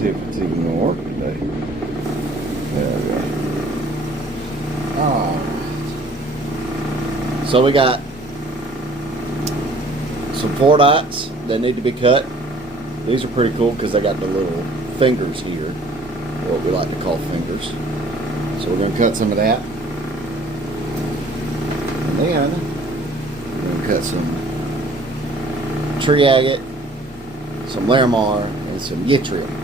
see if it's even gonna work today. There we go. Alright. So we got some Fordites that need to be cut. These are pretty cool because they got the little fingers here, what we like to call fingers. So we're going to cut some of that. And then we're going to cut some tree agate, some Larimar, and some Yttrium.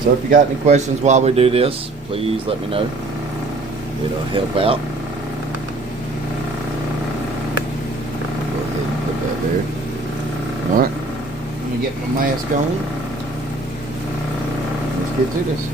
So if you got any questions while we do this, please let me know. It'll help out. Go ahead and put that there. Alright, I'm going to get my mask on. Let's get to this.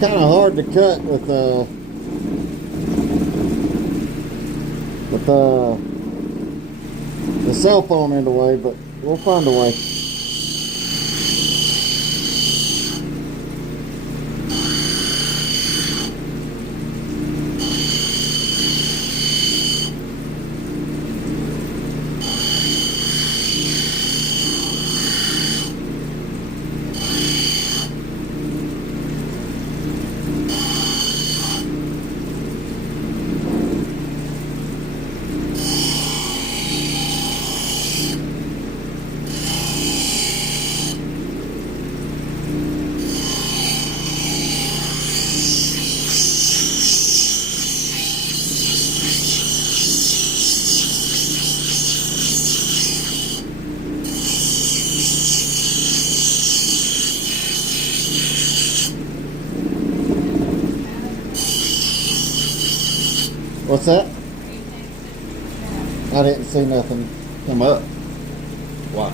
Kind of hard to cut with the cell phone in the way, but we'll find a way. What's that? I didn't see nothing come up. Why?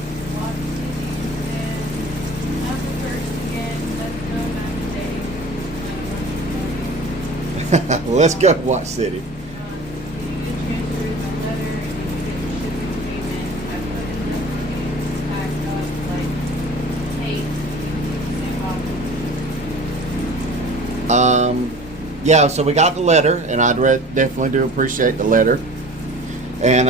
Well, let's go to Watch City. Yeah, so we got the letter, and I definitely do appreciate the letter. And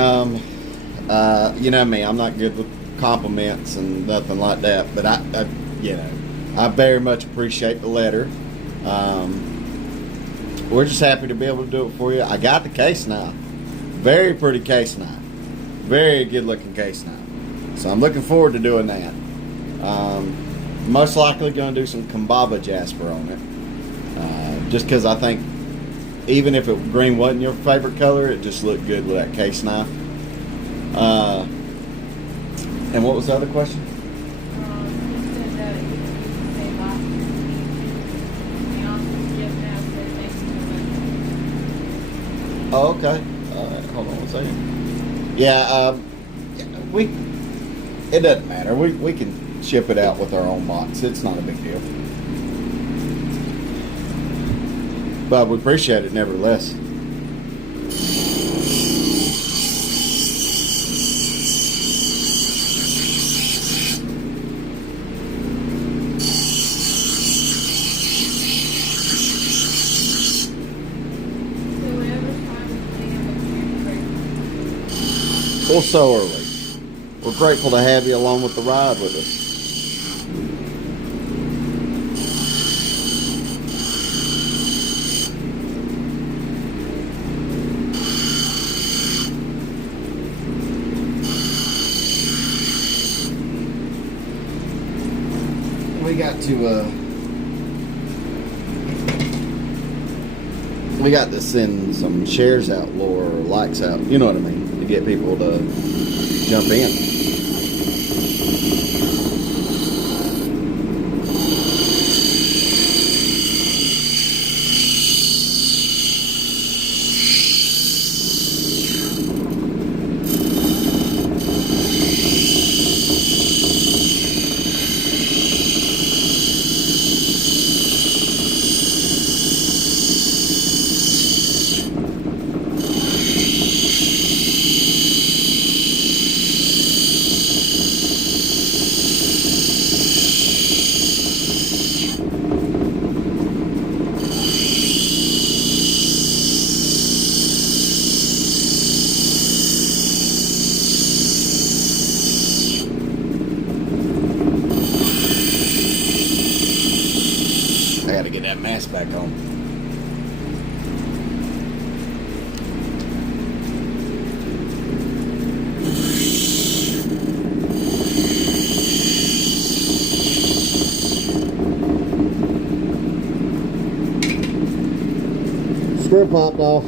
you know me, I'm not good with compliments and nothing like that, but I very much appreciate the letter. We're just happy to be able to do it for you. I got the case now. Very pretty case now. Very good looking case now. So I'm looking forward to doing that. Most likely going to do some Kambaba jasper on it. Just because I think even if green wasn't your favorite color, it just looked good with that case knife. And what was the other question? Oh, okay. Hold on one second. Yeah, it doesn't matter. We can ship it out with our own box. It's not a big deal. But we appreciate it nevertheless. Well, so are we. We're grateful to have you along with the ride with us. We got to send some shares out, or likes out, you know what I mean, to get people to jump in. I gotta get that mask back on. Screw popped off.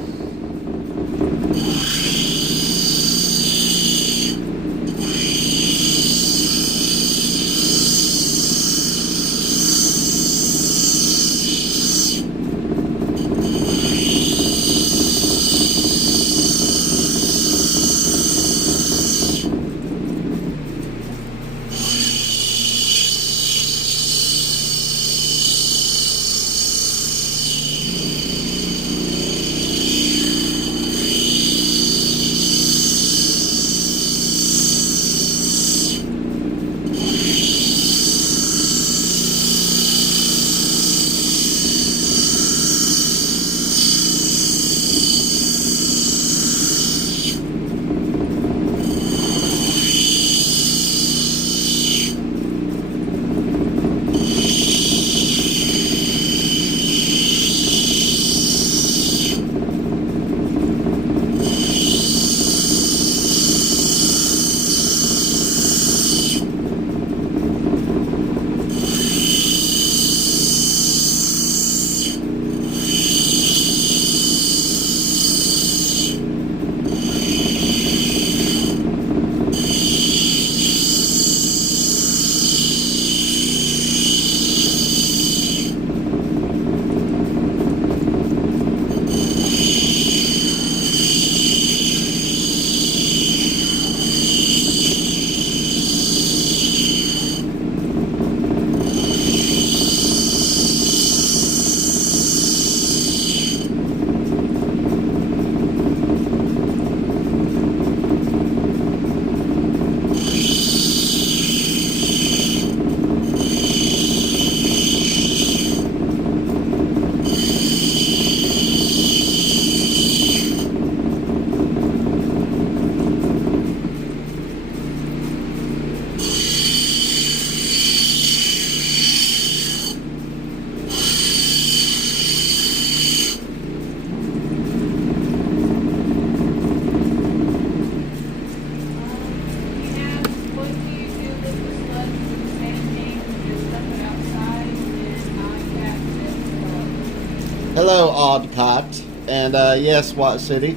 Hello, Agate, and yes, White City.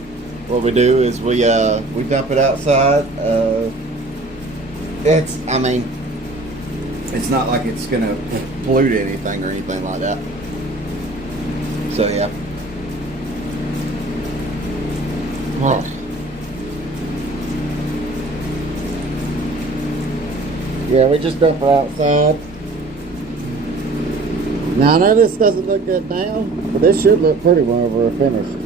What we do is we dump it outside. It's not like it's gonna pollute anything or anything like that. So yeah. Oh. Yeah, we just dump it outside. Now I know this doesn't look good now, but this should look pretty when we're finished.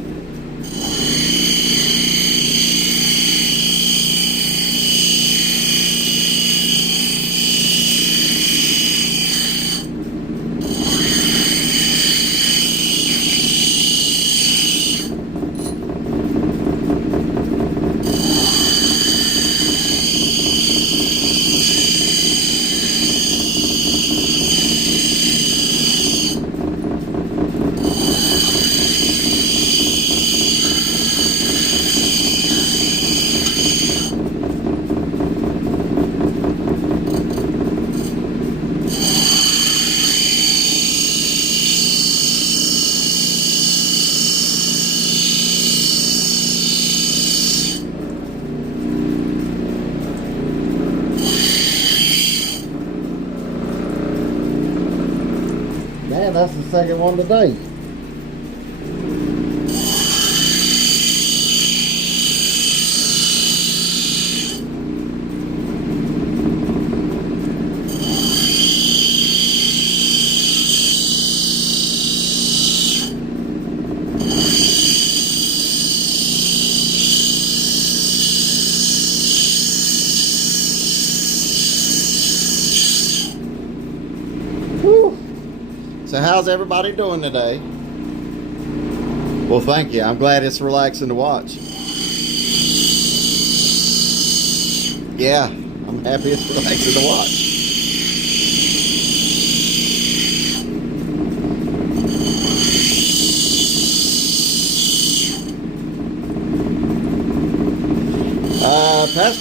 man, that's the second one today. So how's everybody doing today? Well, thank you. I'm glad it's relaxing to watch. Yeah, I'm happy it's relaxing to watch. Past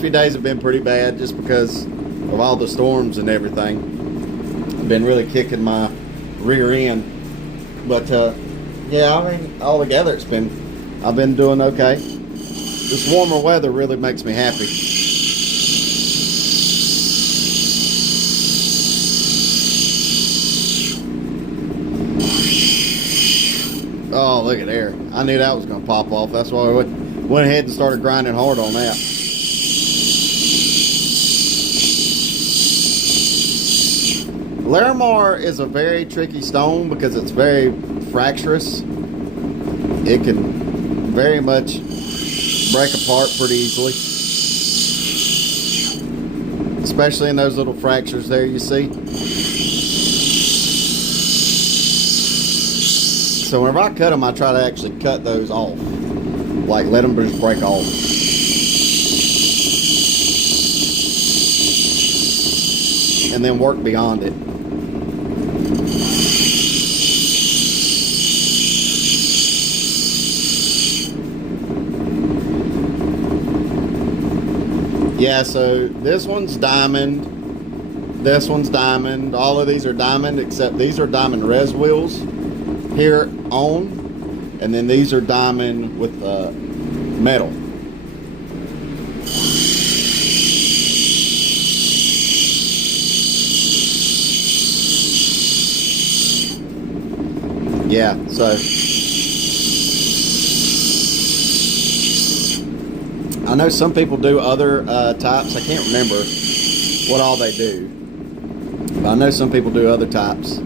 few days have been pretty bad just because of all the storms and everything. Been really kicking my rear end, but yeah, I mean, altogether I've been doing okay. This warmer weather really makes me happy. Oh, look at there. I knew that was going to pop off. That's why I went ahead and started grinding hard on that. Larimar is a very tricky stone because it's very fractious. It can very much break apart pretty easily, especially in those little fractures there you see. So whenever I cut them, I try to actually cut those off, like let them just break off. And then work beyond it. Yeah, so this one's diamond, this one's diamond, all of these are diamond except these are diamond res wheels here on, and then these are diamond with metal. Yeah, so I know some people do other types. I can't remember what all they do, but I know some people do other types.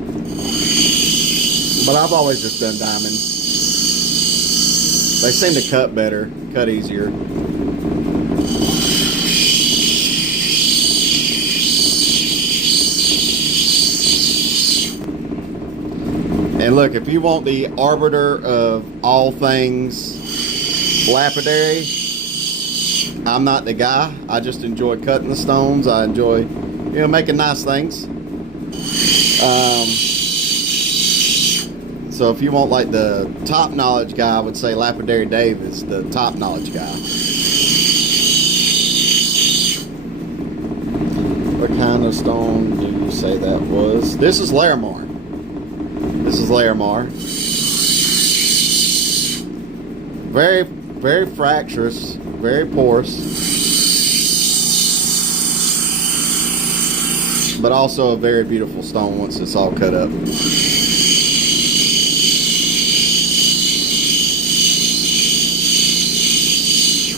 But I've always just done diamond. They seem to cut better, cut easier. And look, if you want the arbiter of all things lapidary, I'm not the guy. I just enjoy cutting the stones. I enjoy, making nice things. So if you want like the top knowledge guy, I would say Lapidary Dave is the top knowledge guy. What kind of stone do you say that was? This is Larimar. This is Larimar. Very, very fractious, very porous, but also a very beautiful stone once it's all cut up.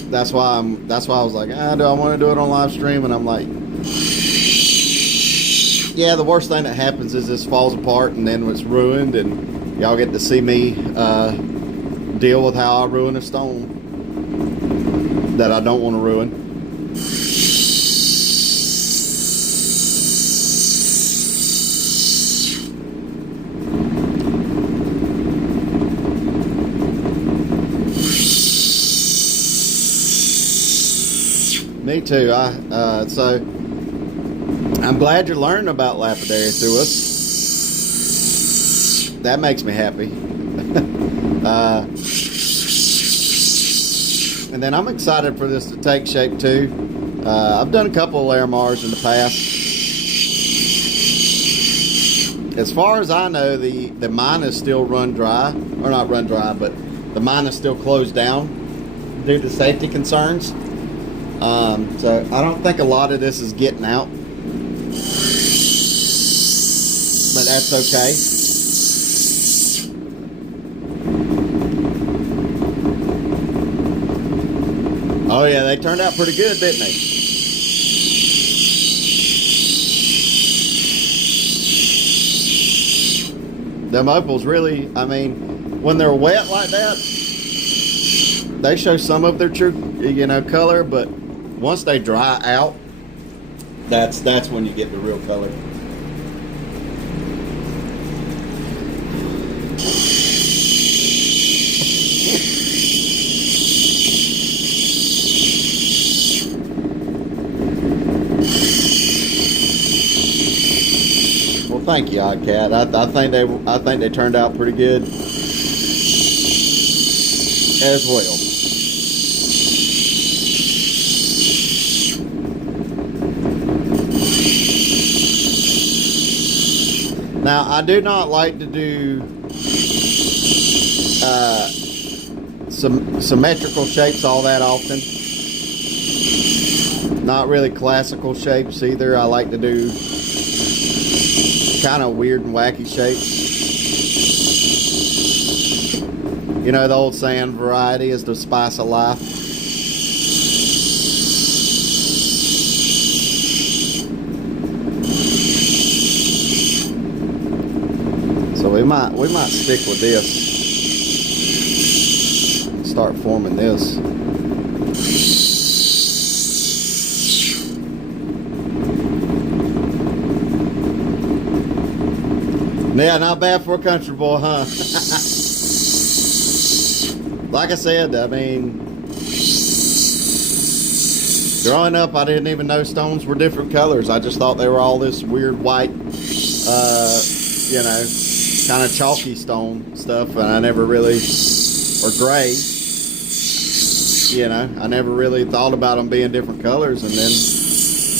That's why I was like, do I want to do it on live stream? And I'm like, yeah, the worst thing that happens is this falls apart and then it's ruined, and y'all get to see me deal with how I ruin a stone that I don't want to ruin. Me too. So I'm glad you're learning about lapidary through us. That makes me happy. And then I'm excited for this to take shape too. I've done a couple of Larimars in the past. As far as I know, the mine is still run dry, or not run dry, but the mine is still closed down due to safety concerns. So I don't think a lot of this is getting out. but that's okay. Oh yeah, they turned out pretty good, didn't they? Them opals really, I mean, when they're wet like that, they show some of their true, color, but once they dry out, that's when you get the real color. Well, thank you, Agate. I think they turned out pretty good as well. Now, I do not like to do some symmetrical shapes all that often. Not really classical shapes either. I like to do kind of weird and wacky shapes. You know, the old saying, variety is the spice of life. So we might stick with this. Start forming this. Yeah, not bad for a country boy, huh? Like I said, I mean, growing up, I didn't even know stones were different colors. I just thought they were all this weird white, kind of chalky stone stuff, and I never really, or gray, I never really thought about them being different colors, and then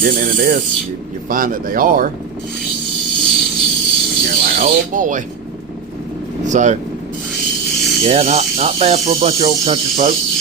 getting into this, you find that they are. You're like, oh boy. So, yeah, not bad for a bunch of old country folks.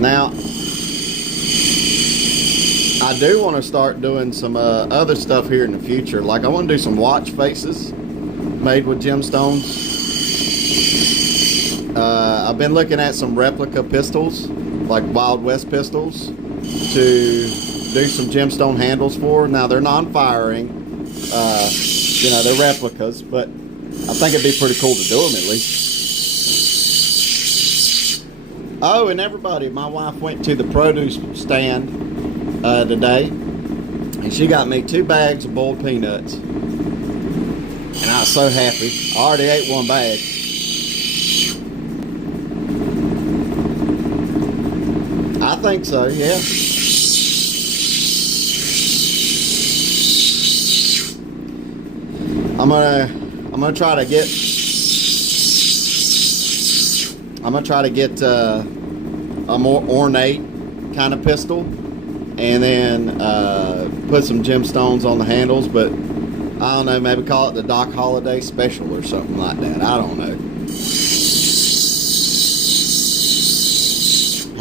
Now, I do want to start doing some other stuff here in the future. Like I want to do some watch faces made with gemstones. I've been looking at some replica pistols, like Wild West pistols, to do some gemstone handles for. Now, they're non-firing. They're replicas, but I think it'd be pretty cool to do them at least. Oh, and everybody, my wife went to the produce stand today, and she got me 2 bags of boiled peanuts. And I was so happy. I already ate 1 bag. I think so, yeah. I'm gonna try to get a more ornate kind of pistol, and then put some gemstones on the handles, but I don't know, maybe call it the Doc Holliday Special or something like that. I don't know.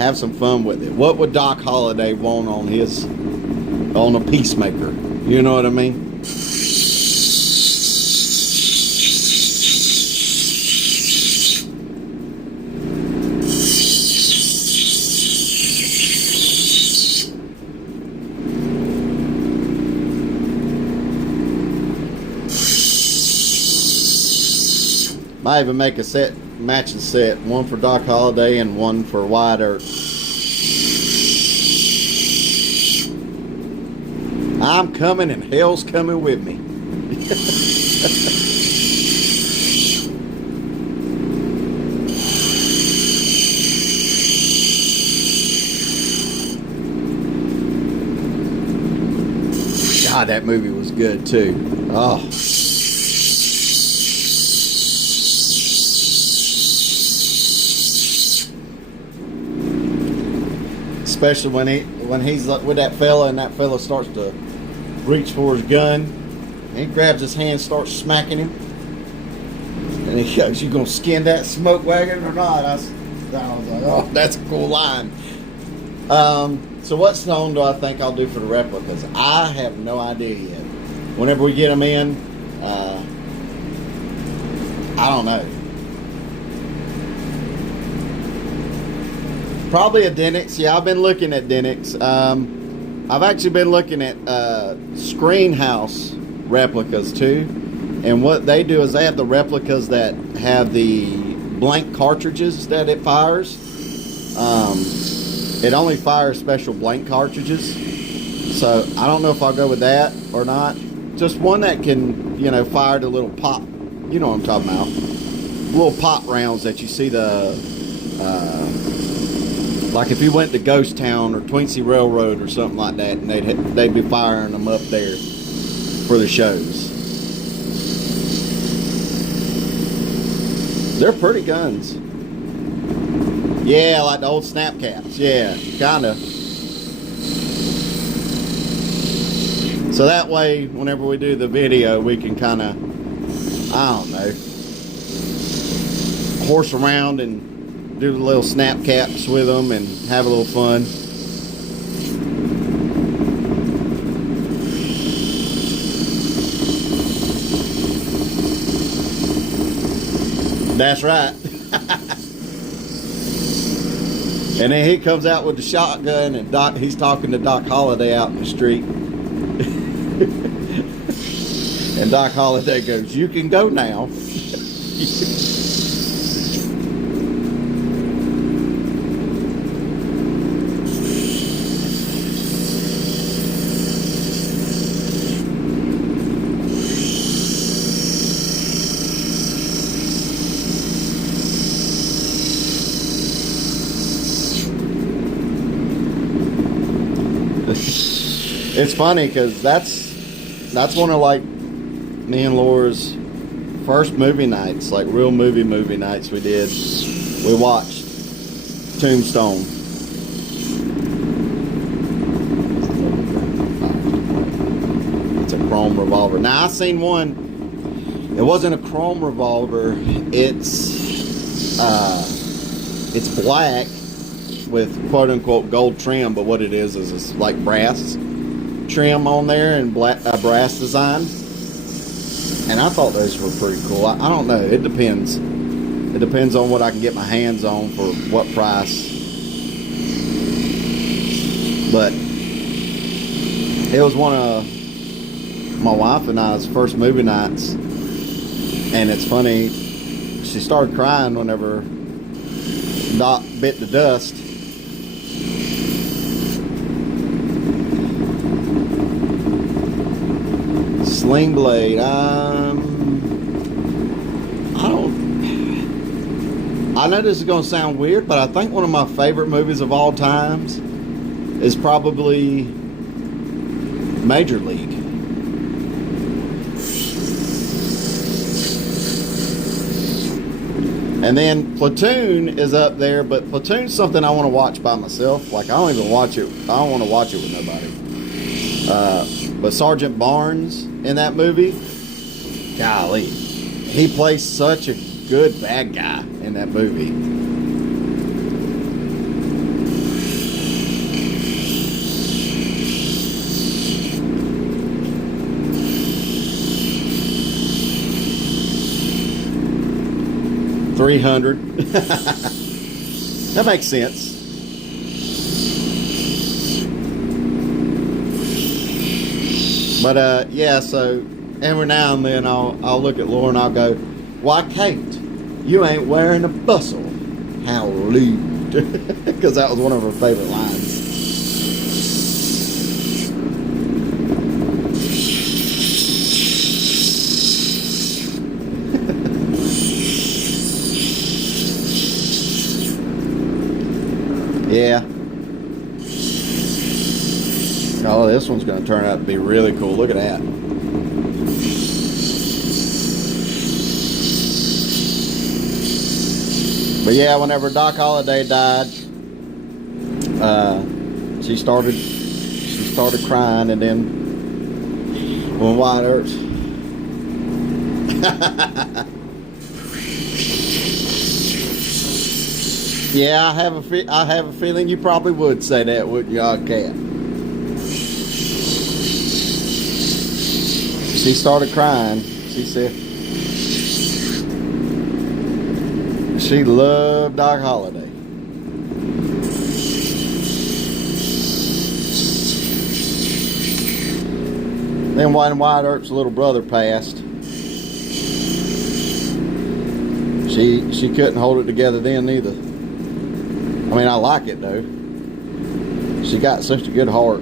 Have some fun with it. What would Doc Holliday want on a Peacemaker? You know what I mean? Might even make a matching set, one for Doc Holliday and one for Wyatt Earp. I'm coming and hell's coming with me. God, that movie was good too. Oh. especially when he's with that fella and that fella starts to reach for his gun. And he grabs his hand, starts smacking him, and he goes, "You gonna skin that smoke wagon or not?" I was like, "Oh, that's a cool line." So what stone do I think I'll do for the replicas? I have no idea yet. Whenever we get them in, I don't know. Probably a Denix. Yeah, I've been looking at Denix. I've actually been looking at screen house replicas too. And what they do is they have the replicas that have the blank cartridges that it fires. It only fires special blank cartridges. So I don't know if I'll go with that or not. Just one that can, fire the little pop. You know what I'm talking about. Little pop rounds that you see like if you went to Ghost Town or Twincy Railroad or something like that, and they'd be firing them up there for the shows. They're pretty guns. Yeah, like the old snap caps. Yeah, kinda. So that way, whenever we do the video, we can kinda, I don't know, horse around and do little snap caps with them and have a little fun. That's right. And then he comes out with the shotgun, and he's talking to Doc Holliday out in the street. And Doc Holliday goes, "You can go now." It's funny because that's one of like me and Laura's first movie nights, like real movie nights we did. We watched Tombstone. It's a chrome revolver. Now I seen one. It wasn't a chrome revolver. It's black with quote unquote gold trim, but what it is it's like brass trim on there and brass design. And I thought those were pretty cool. I don't know. It depends. It depends on what I can get my hands on for what price. But it was one of my wife and I's first movie nights. And it's funny, she started crying whenever Doc bit the dust. Sling blade. I know this is going to sound weird, but I think one of my favorite movies of all times is probably Major League. And then Platoon is up there, but Platoon's something I want to watch by myself. Like I don't want to watch it with nobody. But Sergeant Barnes in that movie, golly, he plays such a good bad guy in that movie. $300. That makes sense. But yeah, so every now and then I'll look at Laura and I'll go, "Why, Kate, you ain't wearing a bustle. How rude." Because that was one of her favorite lines. Yeah. Oh, this one's going to turn out to be really cool. Look at that. But yeah, whenever Doc Holliday died, she started crying, and then when white earth. Yeah, I have a feeling you probably would say that, wouldn't you, Agate? She started crying. She said she loved Doc Holiday. Then when White Earp's little brother passed, she couldn't hold it together then either. I mean, I like it though. She got such a good heart.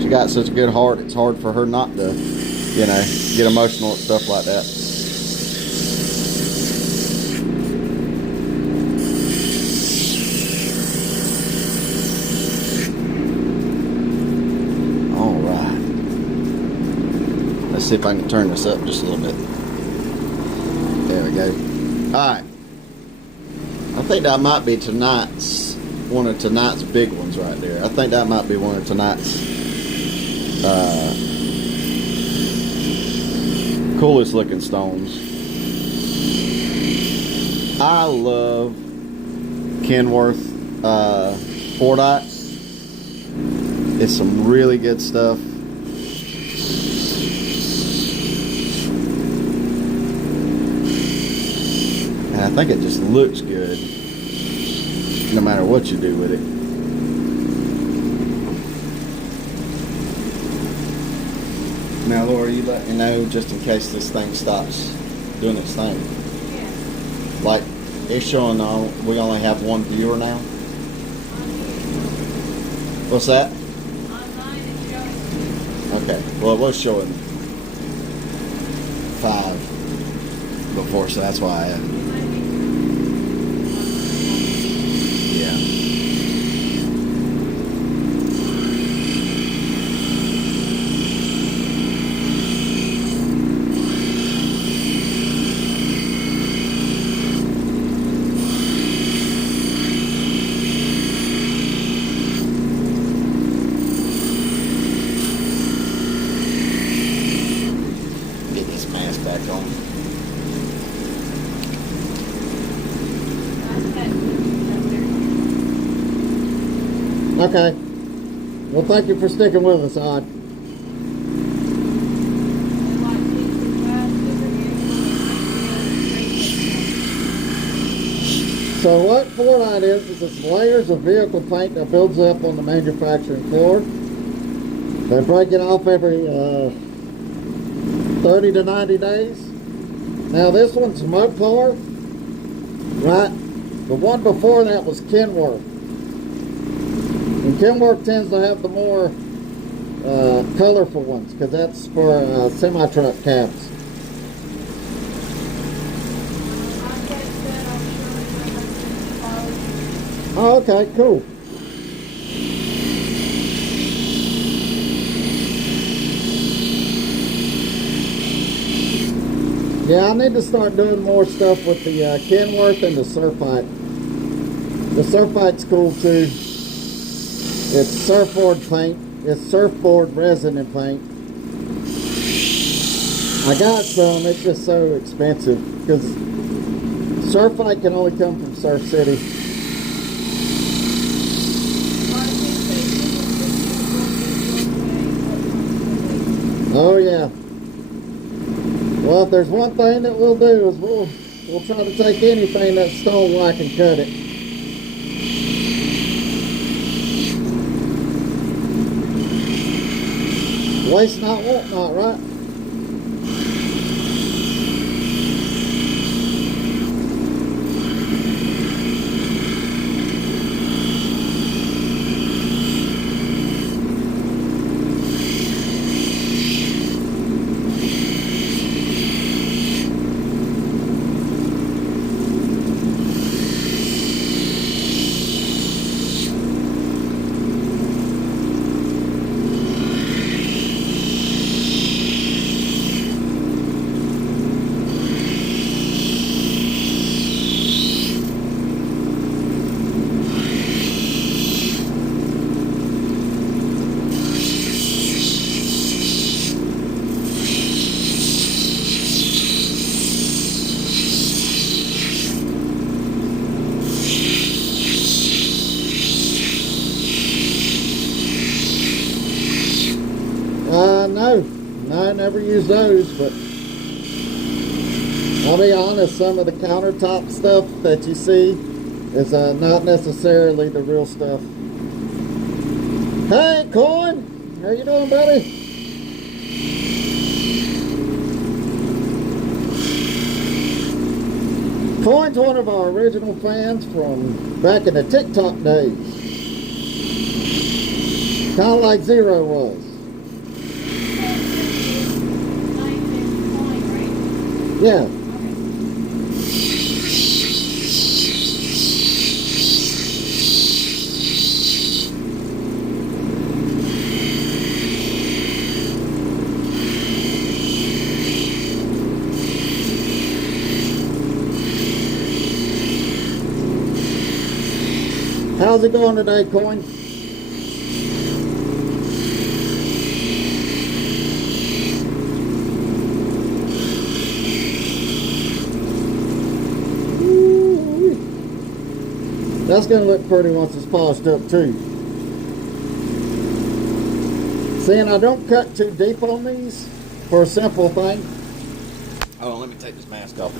She got such a good heart, it's hard for her not to, you know, get emotional at stuff like that. Alright. Let's see if I can turn this up just a little bit. There we go. Alright. I think that might be one of tonight's big ones right there. I think that might be one of tonight's coolest looking stones. I love Kenworth Fordite. It's some really good stuff. And I think it just looks good no matter what you do with it. Now, Laura, you let me know just in case this thing stops doing its thing. Yeah. Like, it's showing we only have one viewer now. What's that? Online it's showing. Okay. Well, it was showing 5 before, so that's why I... Yeah. Get this mask back on. Okay. Well, thank you for sticking with us, Odd. So what Fordite is it's layers of vehicle paint that builds up on the manufacturing floor. They break it off every 30 to 90 days. Now this one's Mopar, right? The one before that was Kenworth. And Kenworth tends to have the more colorful ones because that's for semi-truck cabs. Oh, okay, cool. Yeah, I need to start doing more stuff with the Kenworth and the Surfite. The Surfite's cool too. It's surfboard paint. It's surfboard resin and paint. I got some, it's just so expensive because Surfite can only come from Surf City. Oh yeah. Well, if there's one thing that we'll do is we'll try to take anything that's stone-like and cut it. Waste not, want not, right? never use those, but I'll be honest, some of the countertop stuff that you see is not necessarily the real stuff. Hey, Coin! How you doing, buddy? Coin's one of our original fans from back in the TikTok days. Kind of like Zero was. Yeah. How's it going today, Coin? That's going to look pretty once it's polished up too. Seeing I don't cut too deep on these for a simple thing. Oh, let me take this mask off.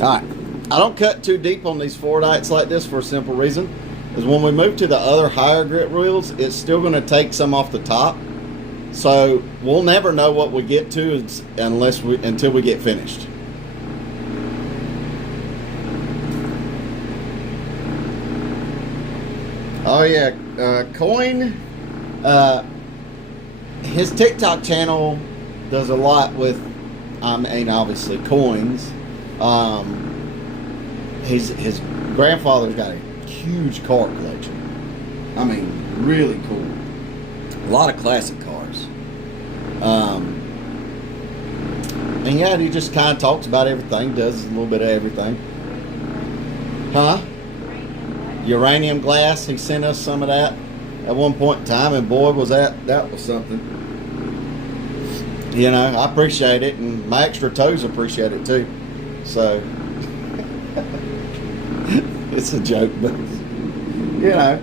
Alright, I don't cut too deep on these Fordites like this for a simple reason. Is when we move to the other higher grit wheels, it's still going to take some off the top. So we'll never know what we get to until we get finished. Oh yeah, Coin, his TikTok channel does a lot with, obviously coins. His grandfather's got a huge car collection. I mean, really cool. A lot of classic cars. And yeah, he just kind of talks about everything, does a little bit of everything. Huh? Uranium glass. He sent us some of that at one point in time, and boy, was that was something. You know, I appreciate it, and my extra toes appreciate it too. So it's a joke, but you know.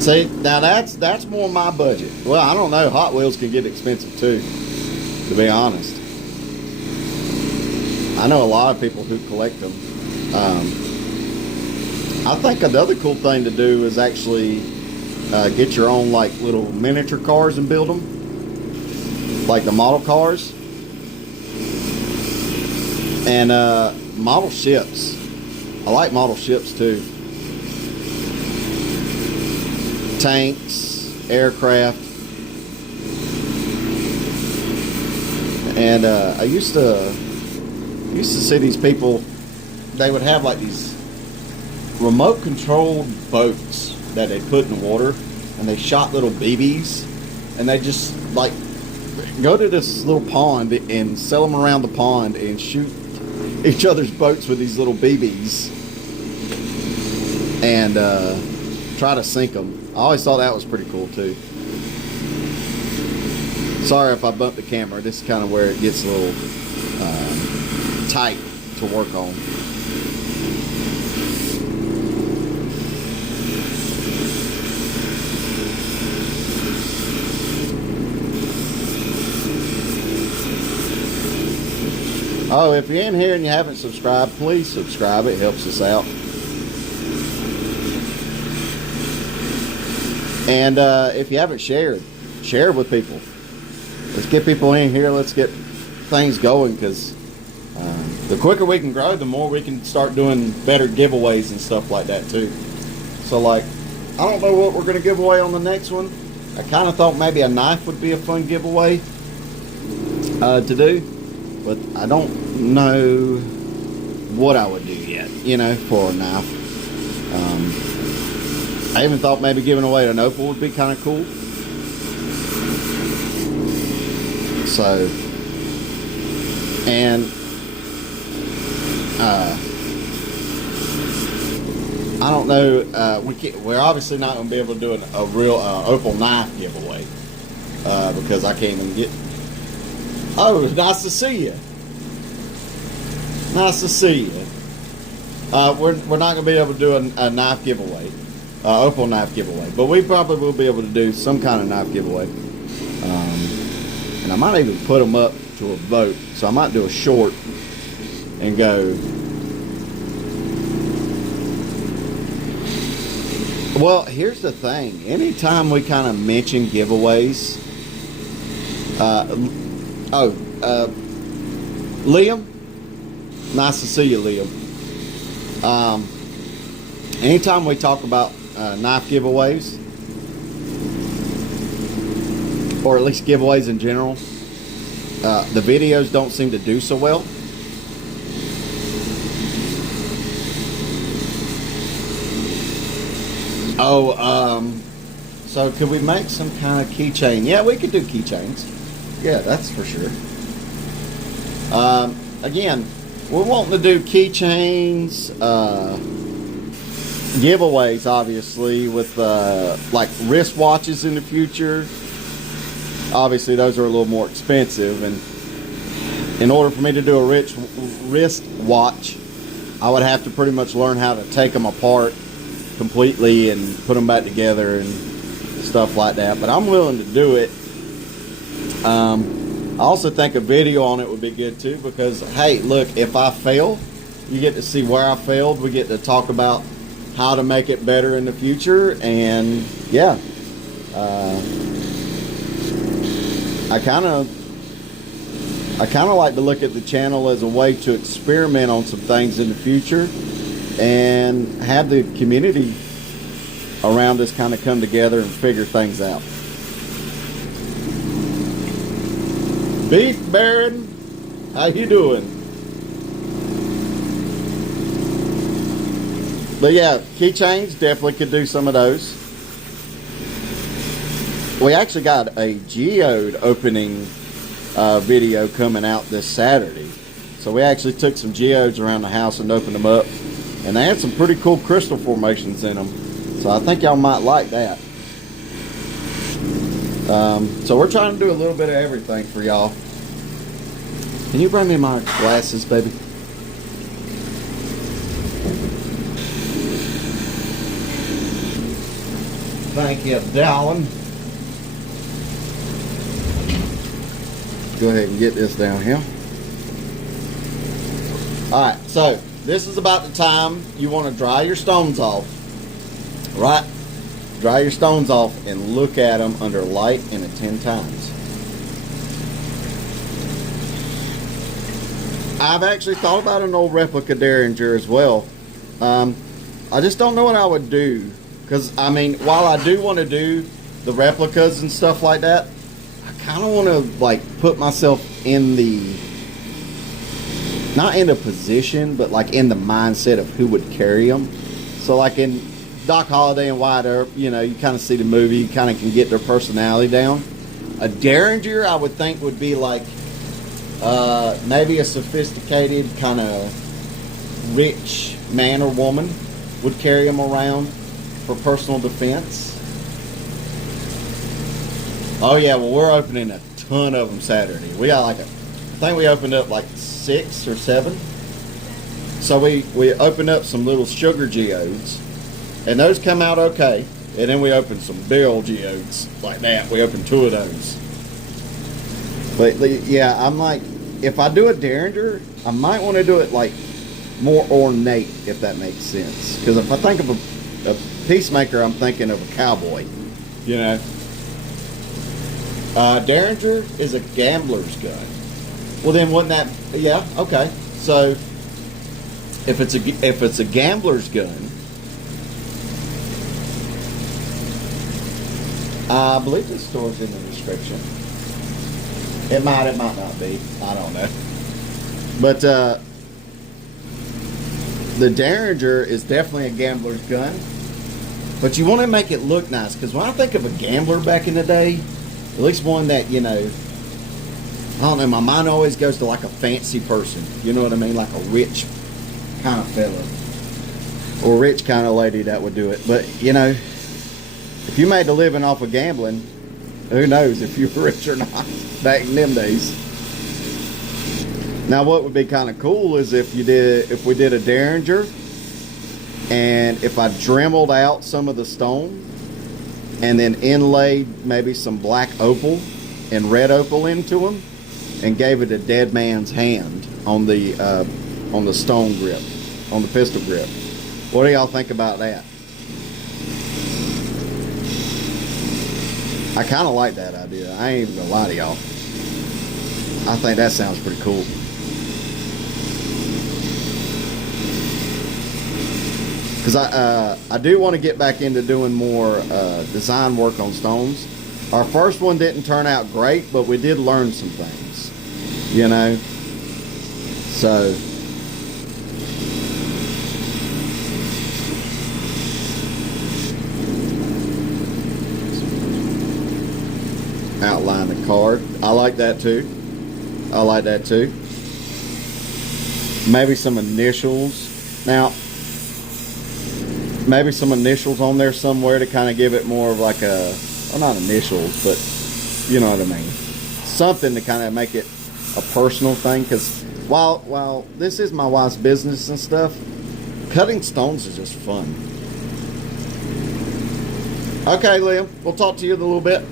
See, now that's more my budget. Well, I don't know. Hot Wheels can get expensive too, to be honest. I know a lot of people who collect them. I think another cool thing to do is actually get your own like little miniature cars and build them, like the model cars and model ships. I like model ships too. Tanks, aircraft, and I used to see these people. They would have like these remote controlled boats that they put in the water, and they shot little BBs, and they just like go to this little pond and sell them around the pond and shoot each other's boats with these little BBs and try to sink them. I always thought that was pretty cool too. Sorry if I bumped the camera. This is kind of where it gets a little tight to work on. Oh, if you're in here and you haven't subscribed, please subscribe. It helps us out. And if you haven't shared, share with people. Let's get people in here. Let's get things going, because the quicker we can grow, the more we can start doing better giveaways and stuff like that too. So like, I don't know what we're going to give away on the next one. I kind of thought maybe a knife would be a fun giveaway to do, but I don't know what I would do yet, you know, for a knife. I even thought maybe giving away an opal would be kind of cool. So, and I don't know. We're obviously not going to be able to do a real opal knife giveaway because I can't even get. Oh, nice to see you. Nice to see you. We're not going to be able to do a knife giveaway, opal knife giveaway, but we probably will be able to do some kind of knife giveaway. And I might even put them up to a vote. So I might do a short and go. Well, here's the thing. Anytime we kind of mention giveaways, Liam, nice to see you, Liam. Anytime we talk about knife giveaways, or at least giveaways in general, the videos don't seem to do so well. So could we make some kind of keychain? Yeah, we could do keychains. Yeah, that's for sure. Again, we're wanting to do keychains, giveaways, obviously, with like wristwatches in the future. Obviously, those are a little more expensive, and in order for me to do a wrist watch, I would have to pretty much learn how to take them apart completely and put them back together and stuff like that. But I'm willing to do it. I also think a video on it would be good too, because hey, look, if I fail, you get to see where I failed. We get to talk about how to make it better in the future, and yeah, I kind of like to look at the channel as a way to experiment on some things in the future and have the community around us kind of come together and figure things out. Beef Baron, how you doing? But yeah, keychains, definitely could do some of those. We actually got a geode opening video coming out this Saturday. So we actually took some geodes around the house and opened them up. And they had some pretty cool crystal formations in them. So I think y'all might like that. So we're trying to do a little bit of everything for y'all. Can you bring me my glasses, baby? Thank you, darling. Go ahead and get this down here. Alright, so this is about the time you want to dry your stones off. Right? Dry your stones off and look at them under light and at 10 times. I've actually thought about an old replica Derringer as well. I just don't know what I would do. Because, I mean, while I do want to do the replicas and stuff like that, I kind of want to, like, put myself in the, not in a position, but, like, in the mindset of who would carry them. So, like, in Doc Holliday and Wyatt Earp, you know, you kind of see the movie, you kind of can get their personality down. A Derringer, I would think, would be, like, maybe a sophisticated, kind of rich man or woman would carry them around for personal defense. Oh yeah, well we're opening a ton of them Saturday. We got like I think we opened up like 6 or 7. So we opened up some little sugar geodes, and those come out okay. And then we opened some big old geodes like that. We opened 2 of those. But yeah, I'm like, if I do a Derringer, I might want to do it like more ornate, if that makes sense. Because if I think of a Peacemaker, I'm thinking of a cowboy, you know. Derringer is a gambler's gun. Well, then wouldn't that? Yeah, okay. So if it's a gambler's gun, I believe the store's in the description. It might not be. I don't know. But the Derringer is definitely a gambler's gun. But you want to make it look nice, because when I think of a gambler back in the day, at least one that, you know, I don't know, my mind always goes to like a fancy person. You know what I mean? Like a rich kind of fella. or rich kind of lady that would do it. But you know, if you made a living off of gambling, who knows if you were rich or not back in them days. Now what would be kind of cool is if we did a derringer, and if I dremeled out some of the stone and then inlaid maybe some black opal and red opal into them and gave it a dead man's hand on the stone grip, on the pistol grip. What do y'all think about that? I kind of like that idea. I ain't even gonna lie to y'all. I think that sounds pretty cool. Because I do want to get back into doing more design work on stones. Our first one didn't turn out great, but we did learn some things, you know. So outline the card. I like that too. I like that too. Maybe some initials. Now, maybe some initials on there somewhere to kind of give it more of like a, well, not initials, but you know what I mean. Something to kind of make it a personal thing. Because while this is my wife's business and stuff, cutting stones is just fun. Okay, Liam, we'll talk to you in a little bit.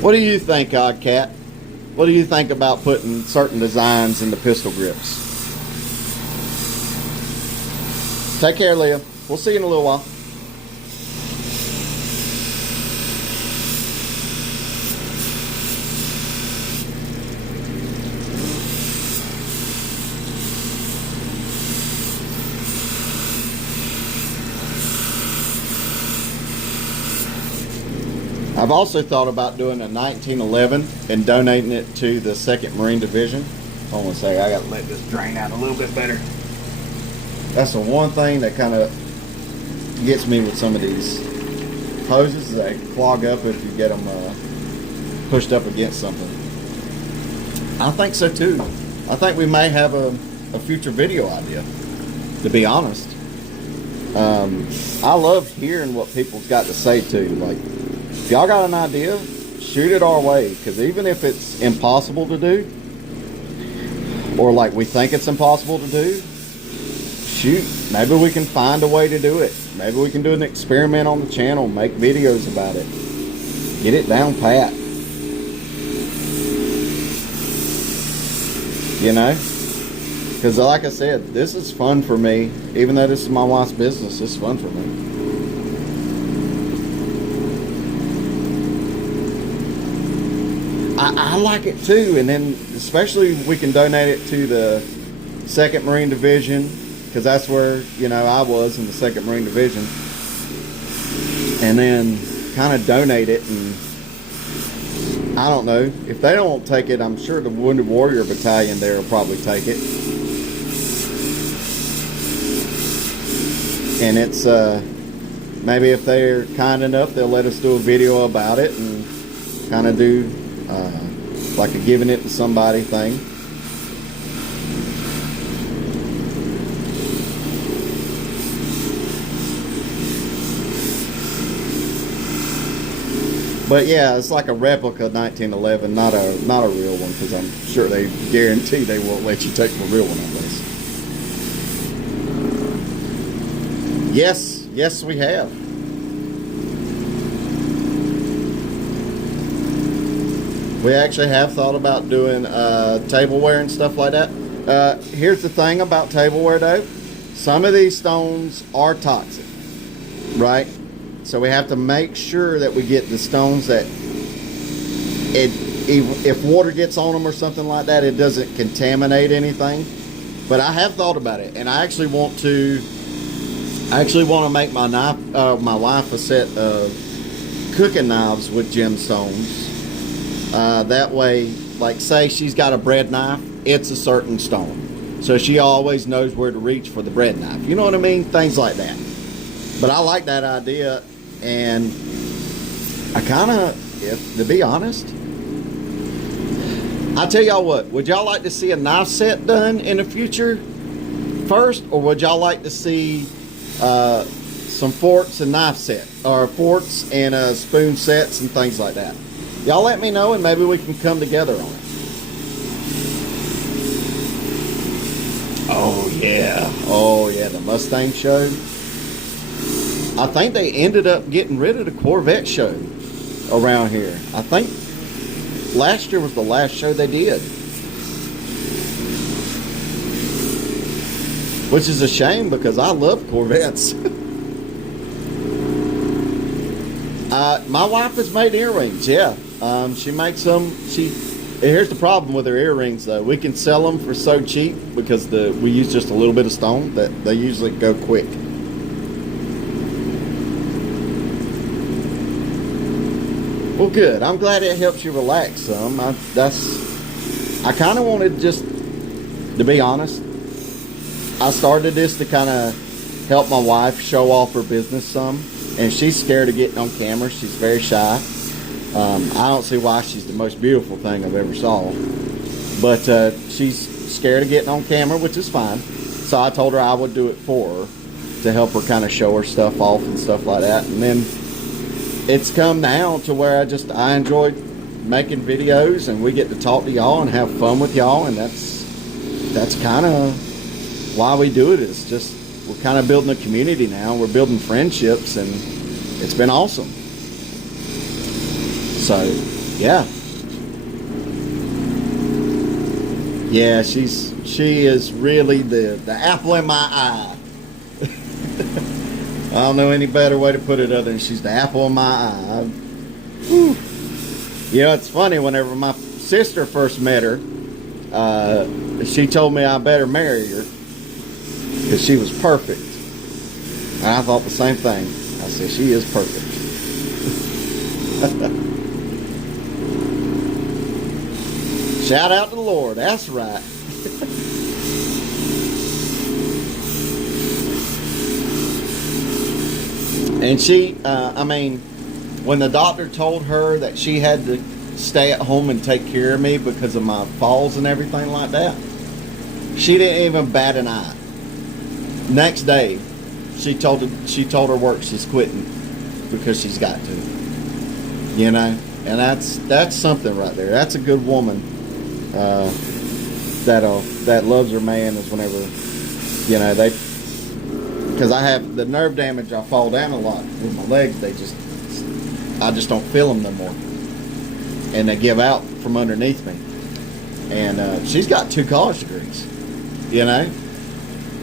What do you think, Agate? What do you think about putting certain designs in the pistol grips? Take care, Leah. We'll see you in a little while. I've also thought about doing a 1911 and donating it to the 2nd Marine Division. Hold on a second, I gotta let this drain out a little bit better. That's the one thing that kind of gets me with some of these hoses. They clog up if you get them pushed up against something. I think so too. I think we may have a future video idea, to be honest. I love hearing what people's got to say too. Like, if y'all got an idea, shoot it our way. Because even if it's impossible to do, or like we think it's impossible to do, shoot, maybe we can find a way to do it. Maybe we can do an experiment on the channel, make videos about it, get it down pat. You know? Because like I said, this is fun for me. Even though this is my wife's business, it's fun for me. I like it too, and then especially we can donate it to the 2nd Marine Division, because that's where, you know, I was in the 2nd Marine Division, and then kind of donate it. And I don't know, if they don't take it, I'm sure the Wounded Warrior Battalion there will probably take it. And it's maybe if they're kind enough, they'll let us do a video about it and kind of do like a giving it to somebody thing. But yeah, it's like a replica 1911, not a real one, because I'm sure they guarantee they won't let you take the real one unless. Yes, we have. We actually have thought about doing tableware and stuff like that. Here's the thing about tableware though. Some of these stones are toxic, right? So we have to make sure that we get the stones that if water gets on them or something like that, it doesn't contaminate anything. But I have thought about it, and I actually want to make my wife a set of cooking knives with gemstones. That way, like say she's got a bread knife, it's a certain stone. So she always knows where to reach for the bread knife. You know what I mean? Things like that. But I like that idea, and I kind of, to be honest, I tell y'all what, would y'all like to see a knife set done in the future first, or would y'all like to see some forks and knife set, or forks and spoon sets and things like that? Y'all let me know, and maybe we can come together on it. Oh yeah, the Mustang show. I think they ended up getting rid of the Corvette show around here. I think last year was the last show they did, which is a shame because I love Corvettes. My wife has made earrings. Yeah, she makes them. Here's the problem with her earrings, though. We can sell them for so cheap because we use just a little bit of stone that they usually go quick. Well, good. I'm glad it helps you relax some. I kind of wanted, just to be honest, I started this to kind of help my wife show off her business some, and she's scared of getting on camera. She's very shy. I don't see why. She's the most beautiful thing I've ever saw, but she's scared of getting on camera, which is fine. So I told her I would do it for her to help her kind of show her stuff off and stuff like that. And then it's come now to where I enjoy making videos, and we get to talk to y'all and have fun with y'all, and that's kind of why we do it. It's just we're kind of building a community now. We're building friendships, and it's been awesome. So, yeah. Yeah, she is really the apple in my eye. I don't know any better way to put it other than she's the apple in my eye. Whew. You know, it's funny, whenever my sister first met her, she told me I better marry her because she was perfect. And I thought the same thing. I said, she is perfect. Shout out to the Lord. That's right. And she, when the doctor told her that she had to stay at home and take care of me because of my falls and everything like that, she didn't even bat an eye. Next day, she told her work she's quitting because she's got to. You know, and that's something right there. That's a good woman. That loves her man, is whenever, you know, because I have the nerve damage. I fall down a lot with my legs. I just don't feel them no more, and they give out from underneath me. And she's got 2 college degrees, you know.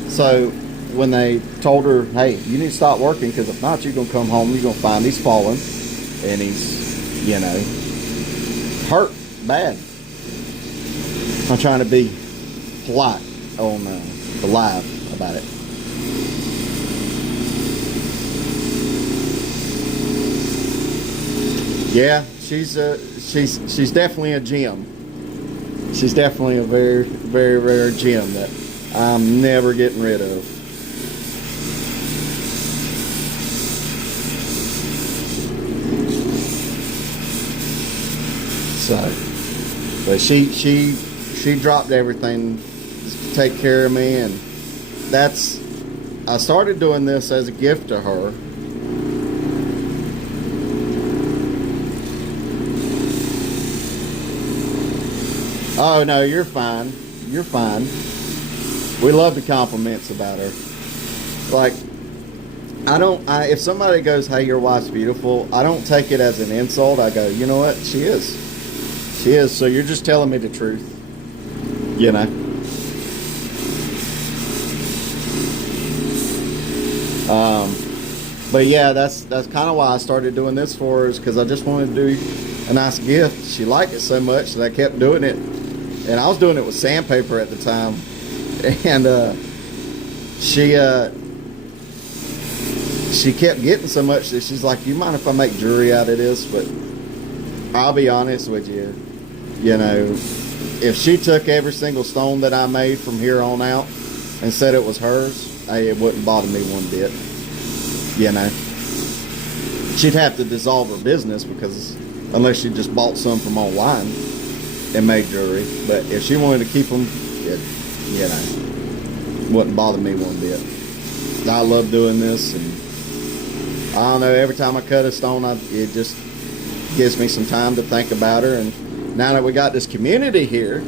So when they told her, hey, you need to stop working, because if not, you're gonna come home, you're gonna find he's falling, and he's, you know, hurt bad. I'm trying to be polite on the live about it. Yeah, she's definitely a gem. She's definitely a very, very rare gem that I'm never getting rid of. So, but she dropped everything to take care of me, and I started doing this as a gift to her. Oh no, you're fine. You're fine. We love the compliments about her. Like, if somebody goes, hey, your wife's beautiful, I don't take it as an insult. I go, you know what? She is. She is. So you're just telling me the truth. You know. But yeah, that's kind of why I started doing this for her, is because I just wanted to do a nice gift. She liked it so much that I kept doing it. And I was doing it with sandpaper at the time. And she kept getting so much that she's like, you mind if I make jewelry out of this? But I'll be honest with you, you know, if she took every single stone that I made from here on out and said it was hers, hey, it wouldn't bother me one bit. You know, she'd have to dissolve her business, because unless she just bought some from online, and make jewelry. But if she wanted to keep them, it, you know, wouldn't bother me one bit. I love doing this, and I don't know, every time I cut a stone, it just gives me some time to think about her. And now that we got this community here,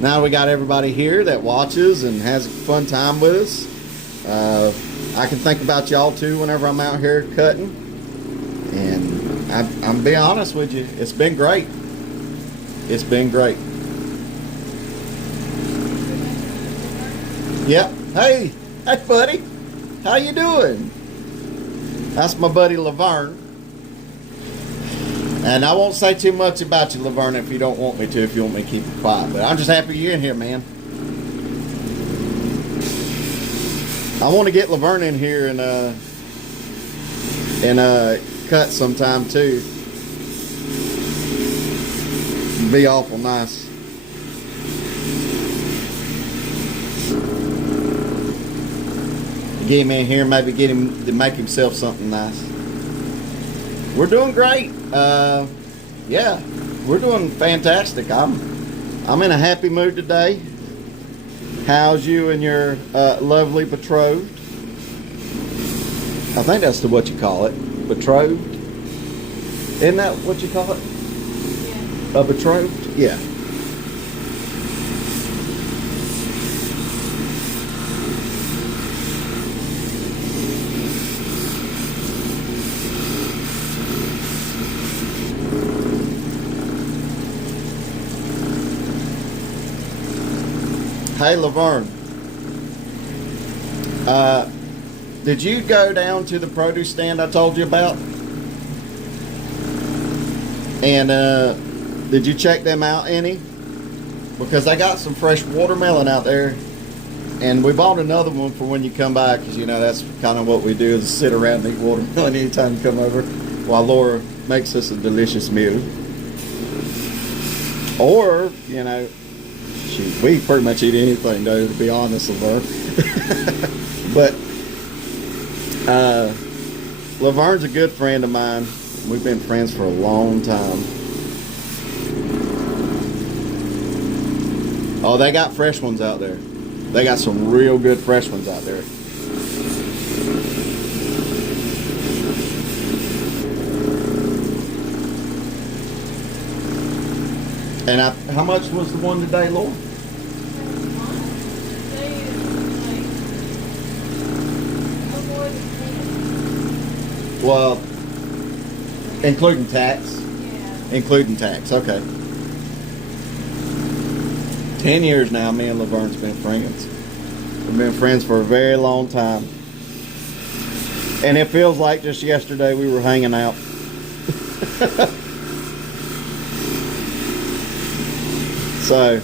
now we got everybody here that watches and has a fun time with us, I can think about y'all too whenever I'm out here cutting. And I'm being honest with you, it's been great. It's been great. Yep. Hey buddy, how you doing? That's my buddy Laverne. And I won't say too much about you, Laverne, if you don't want me to, if you want me to keep it quiet. But I'm just happy you're in here, man. I want to get Laverne in here and cut sometime too. It'd be awful nice. Get him in here, maybe get him to make himself something nice. We're doing great. Yeah, we're doing fantastic. I'm in a happy mood today. How's you and your lovely betrothed? I think that's what you call it, betrothed. Isn't that what you call it? Yeah. A betrothed? Yeah. Hey Laverne, did you go down to the produce stand I told you about? And did you check them out any? Because I got some fresh watermelon out there, and we bought another one for when you come by, because you know that's kind of what we do, is sit around and eat watermelon anytime you come over, while Laura makes us a delicious meal. Or, you know, we pretty much eat anything, though, to be honest with her. But Laverne's a good friend of mine. We've been friends for a long time. Oh, they got fresh ones out there. They got some real good fresh ones out there. And how much was the one today, Laura? Well, including tax? Yeah. Including tax, okay. 10 years now, me and Laverne's been friends. We've been friends for a very long time. And it feels like just yesterday we were hanging out. So,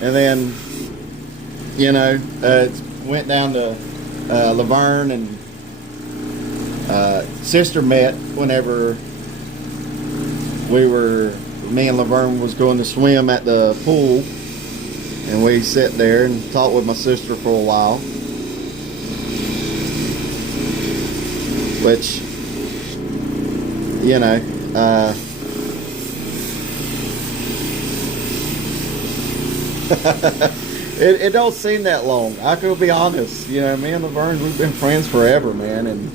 and then, you know, went down to Laverne, and sister met whenever me and Laverne was going to swim at the pool, and we sat there and talked with my sister for a while, which, you know, it don't seem that long. I could be honest. You know, me and Laverne, we've been friends forever, man, and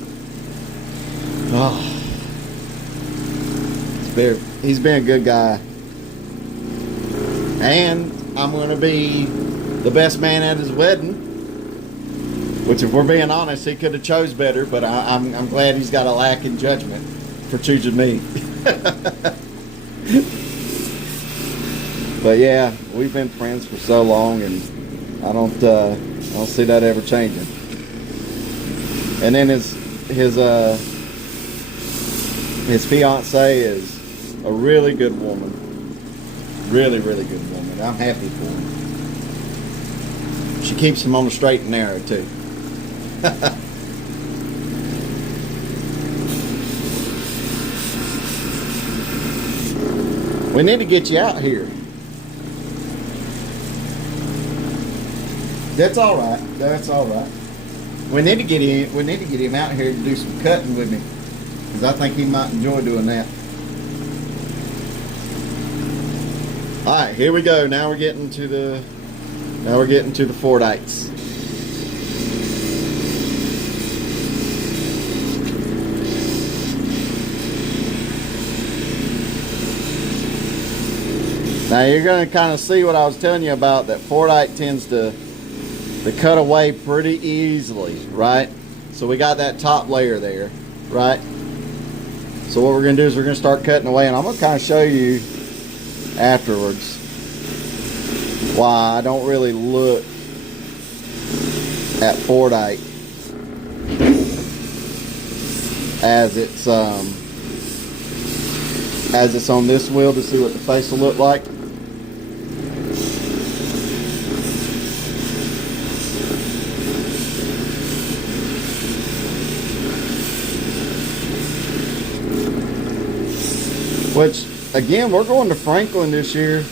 he's been a good guy. And I'm going to be the best man at his wedding, which, if we're being honest, he could have chose better, but I'm glad he's got a lack in judgment for choosing me. But yeah, we've been friends for so long, and I don't see that ever changing. And then his fiancée is a really good woman. Really, really good woman. I'm happy for him. She keeps him on the straight and narrow too. We need to get you out here. That's all right. That's all right. We need to get him out here to do some cutting with me, because I think he might enjoy doing that. All right, here we go. Now we're getting to the Fordites. Now you're going to kind of see what I was telling you about, that Fordite tends to cut away pretty easily, right? So we got that top layer there, right? So what we're going to do is we're going to start cutting away, and I'm going to kind of show you afterwards why I don't really look at Fordite as it's on this wheel, to see what the face will look like. Which, again, we're going to Franklin this year,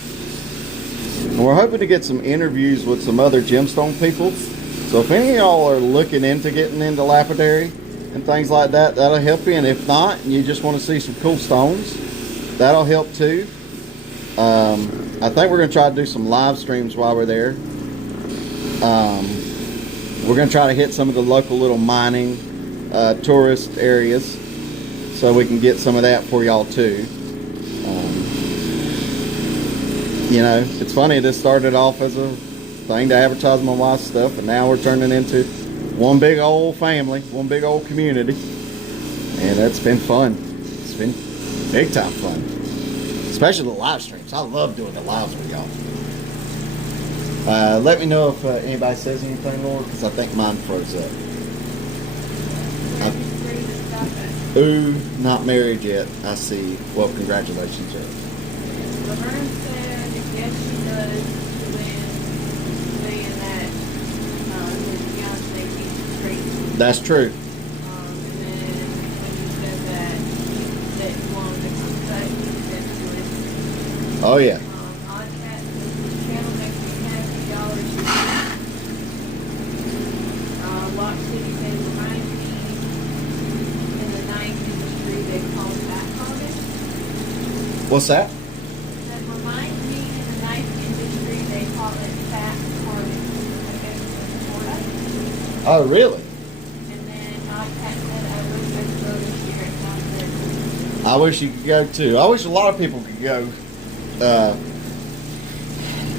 and we're hoping to get some interviews with some other gemstone people. So if any of y'all are looking into getting into lapidary and things like that, that'll help you. And if not, and you just want to see some cool stones, that'll help too. I think we're going to try to do some live streams while we're there. We're going to try to hit some of the local little mining tourist areas, so we can get some of that for y'all too. You know, it's funny, this started off as a thing to advertise my wife's stuff, and now we're turning into one big old family, one big old community, and it's been fun. It's been big time fun, especially the live streams. I love doing the lives with y'all. Let me know if anybody says anything, Laura, because I think mine froze up. Ooh, not married yet. I see. Well, congratulations, Jeff. Laverne said, yes, she does, when saying that his fiance keeps crazy. That's true. And then when you said that you wanted to come back, you said to it. Oh, yeah. Odd Cat says, this channel makes me happy. Y'all are sweet. Lock City says, reminds me in the knife industry they call fat target. What's that? That reminds me in the knife industry they call it fat target. I guess it's Fordite. Oh, really? And then Odd Cat said, I wish I could go this year. It sounds good. I wish you could go too. I wish a lot of people could go.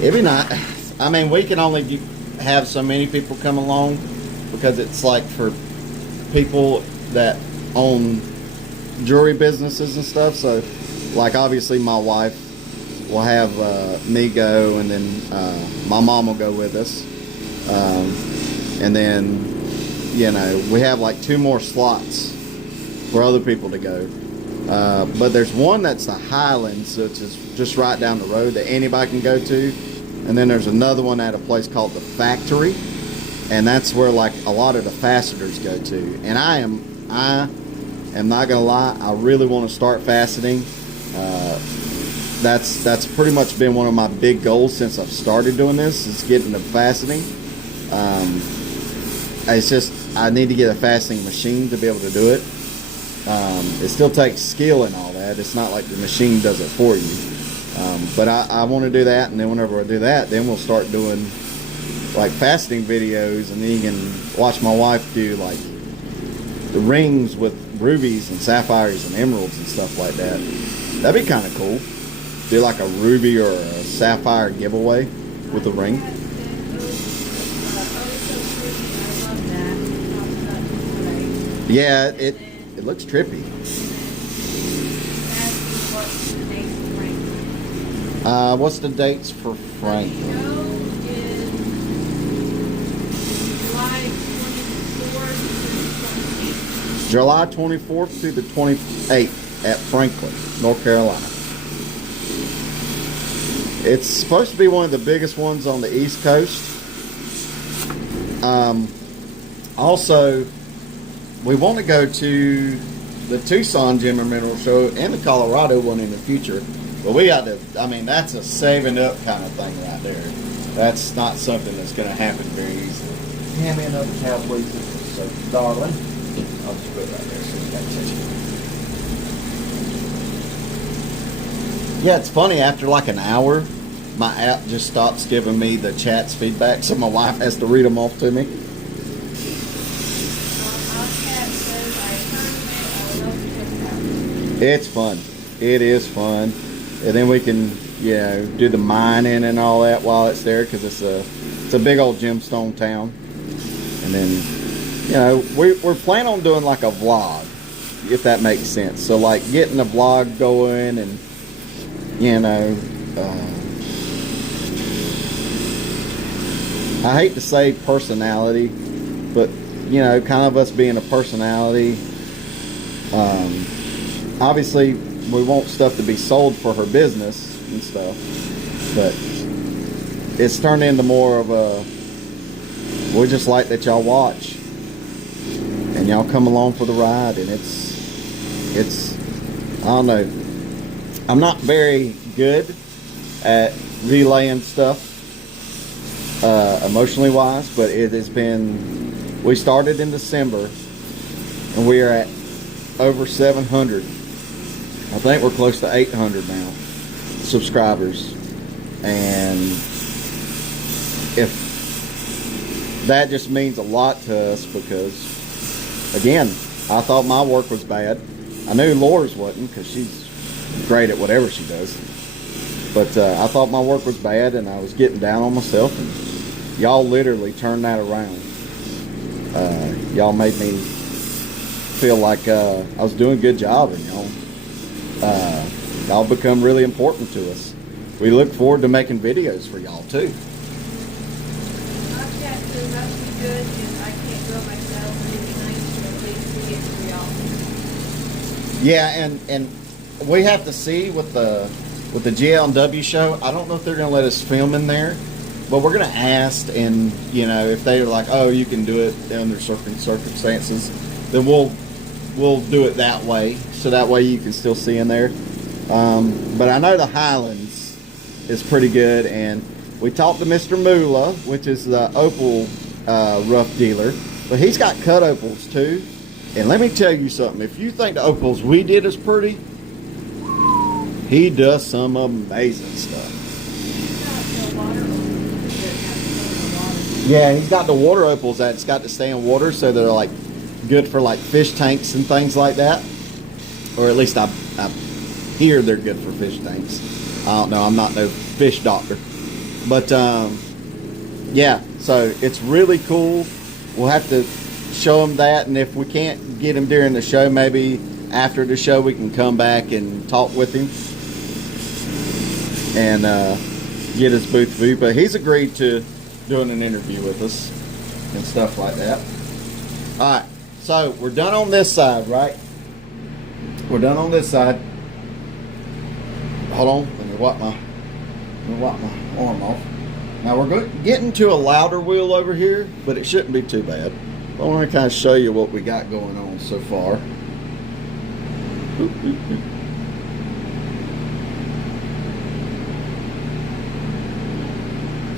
It'd be nice. I mean, we can only have so many people come along, because it's like for people that own jewelry businesses and stuff. So, like, obviously my wife will have me go, and then my mom will go with us. And then, you know, we have like 2 more slots for other people to go. But there's one that's the Highlands, which is just right down the road, that anybody can go to. And then there's another one at a place called the Factory, and that's where like a lot of the fasteners go to. And I am not gonna lie, I really want to start faceting. That's pretty much been one of my big goals since I've started doing this, is getting the faceting. It's just, I need to get a fastening machine to be able to do it. It still takes skill and all that. It's not like the machine does it for you. But I want to do that, and then whenever I do that, then we'll start doing like fastening videos, and then you can watch my wife do like the rings with rubies and sapphires and emeralds and stuff like that. That'd be kind of cool. Do like a ruby or a sapphire giveaway with the ring. Yeah, it looks trippy. What's the dates for Franklin? July 24th through the 28th at Franklin, North Carolina. It's supposed to be one of the biggest ones on the East Coast. Also, we want to go to the Tucson Gem and Mineral Show and the Colorado one in the future. But we got to, I mean, that's a saving up kind of thing right there. That's not something that's going to happen very easily. Hand me another towel, please. So, darling. I'll just put it right there so you can't touch it. Yeah, it's funny, after like an hour my app just stops giving me the chats feedback, so my wife has to read them off to me. It's fun. It is fun. And then we can, do the mining and all that while it's there, because it's a big old gemstone town. And then, we're planning on doing like a vlog, if that makes sense. So like getting a vlog going and, I hate to say personality, but, kind of us being a personality. Obviously, we want stuff to be sold for her business and stuff, but it's turned into more of a, we just like that y'all watch and y'all come along for the ride, and it's I don't know, I'm not very good at relaying stuff emotionally wise, but it has been, we started in December and we are at over 700. I think we're close to 800 now subscribers, and if that just means a lot to us, because again, I thought my work was bad. I knew Laura's wasn't, because she's great at whatever she does, but I thought my work was bad and I was getting down on myself, and y'all literally turned that around. Y'all made me feel like I was doing a good job, and y'all become really important to us. We look forward to making videos for y'all too. I've got to must be good, and I can't do it myself, and it'd be nice to at least see it for y'all. Yeah, and we have to see with the GL&W show. I don't know if they're going to let us film in there, but we're going to ask, and if they're like, oh, you can do it under certain circumstances, then we'll do it that way, so that way you can still see in there. But I know the Highlands is pretty good, and we talked to Mr. Moolah, which is the opal rough dealer, but he's got cut opals too. And let me tell you something, if you think the opals we did is pretty, he does some amazing stuff. Yeah, he's got the water opals that's got to stay in water, so they're like good for like fish tanks and things like that, or at least I hear they're good for fish tanks. I don't know, I'm not no fish doctor, but yeah, so it's really cool. We'll have to show them that, and if we can't get him during the show, maybe after the show we can come back and talk with him and get his booth view. But he's agreed to doing an interview with us and stuff like that. Alright, so we're done on this side, right? We're done on this side. Hold on, let me wipe my arm off. Now we're getting to a louder wheel over here, but it shouldn't be too bad. I want to kind of show you what we got going on so far.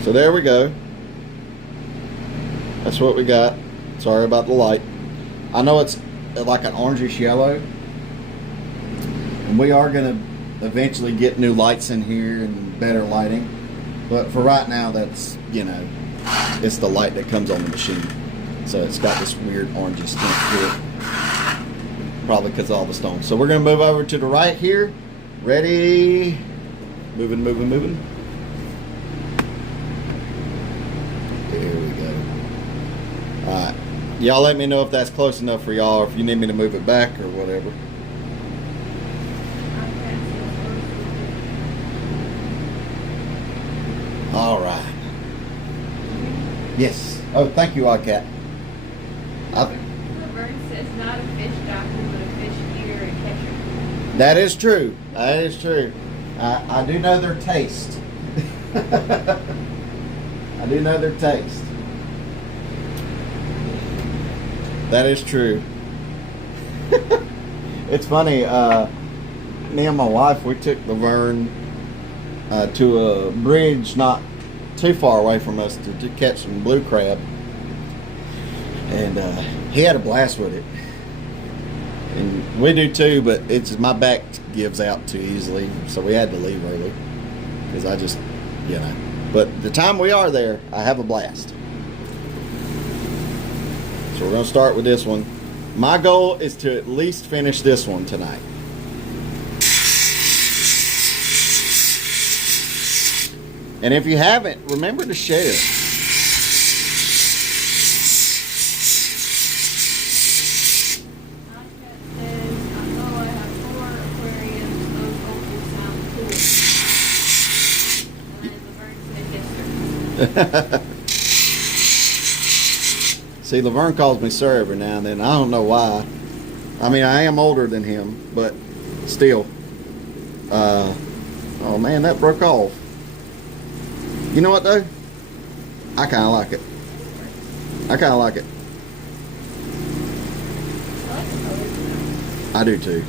So there we go. That's what we got. Sorry about the light. I know it's like an orangish yellow, and we are going to eventually get new lights in here and better lighting, but for right now, that's, it's the light that comes on the machine, so it's got this weird orangey tint to it, probably because of all the stones. So we're going to move over to the right here. Ready? Moving. There we go. Alright, y'all let me know if that's close enough for y'all, or if you need me to move it back or whatever. Alright. Yes. Oh, thank you, Agate. Vern says not a fish doctor, but a fish eater and catcher. That is true. That is true. I do know their taste. I do know their taste. That is true. It's funny, me and my wife, we took the Vern to a bridge not too far away from us to catch some blue crab, and he had a blast with it, and we do too, but it's my back gives out too easily, so we had to leave early because you know. But the time we are there, I have a blast. So we're going to start with this one. My goal is to at least finish this one tonight. And if you haven't, remember to share. See, Laverne calls me sir every now and then. I don't know why. I mean, I am older than him, but still. Oh man, that broke off. You know what though? I kind of like it. I kind of like it. I do too.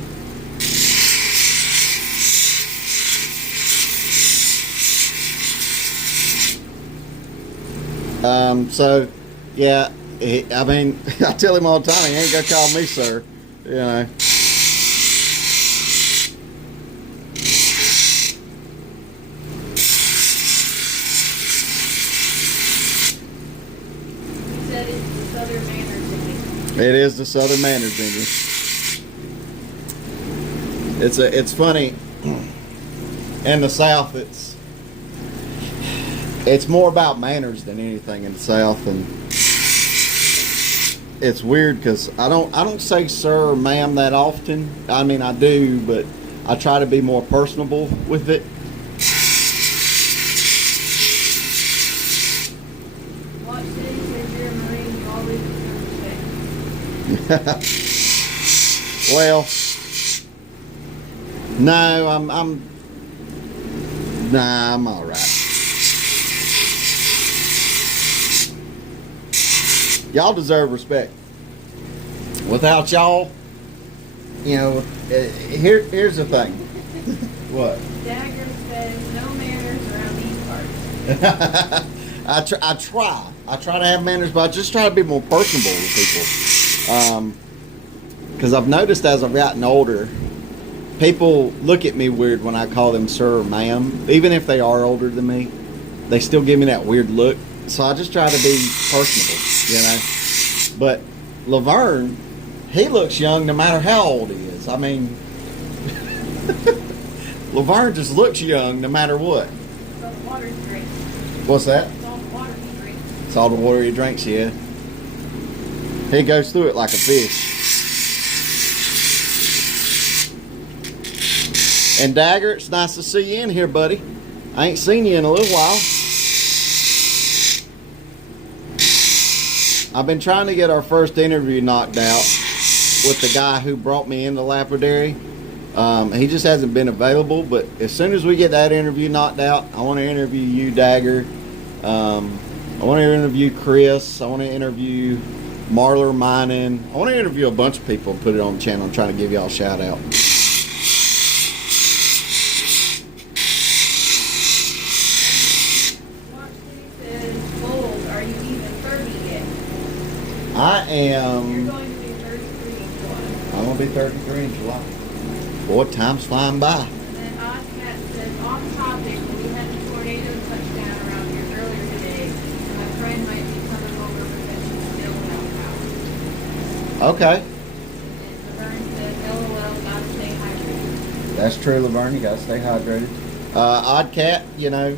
So, yeah, I mean, I tell him all the time, he ain't gonna call me sir, you know. You said it's the Southern Manners in you. It is the Southern Manners in you. It's funny, in the South, it's more about manners than anything in the South, and it's weird because I don't say sir or ma'am that often. I mean, I do, but I try to be more personable with it. Watch City says you're a Marine, you always deserve respect. Well, no, I'm all right. Y'all deserve respect. Without y'all, you know, here's the thing. What? Dagger says no manners around these parts. I try to have manners, but I just try to be more personable with people. Because I've noticed as I've gotten older, people look at me weird when I call them sir or ma'am. Even if they are older than me, they still give me that weird look. So I just try to be personable, you know. But Laverne, he looks young no matter how old he is. I mean, Laverne just looks young no matter what. It's all the water he drinks. What's that? It's all the water he drinks. It's all the water he drinks, yeah. He goes through it like a fish. And Dagger, it's nice to see you in here, buddy. I ain't seen you in a little while. I've been trying to get our first interview knocked out with the guy who brought me into lapidary. He just hasn't been available, but as soon as we get that interview knocked out, I want to interview you, Dagger. I want to interview Chris. I want to interview Marler Mining. I want to interview a bunch of people and put it on the channel. I'm trying to give y'all a shout out. I am. You're going to be 33 in July. I'm going to be 33 in July. Boy, time's flying by. And then Agate says, off topic, we had a tornado touchdown around here earlier today. And my friend might be coming over because she's still without power. Okay. And Laverne says, LOL, gotta stay hydrated. That's true, Laverne. You got to stay hydrated. Oddcat, you know,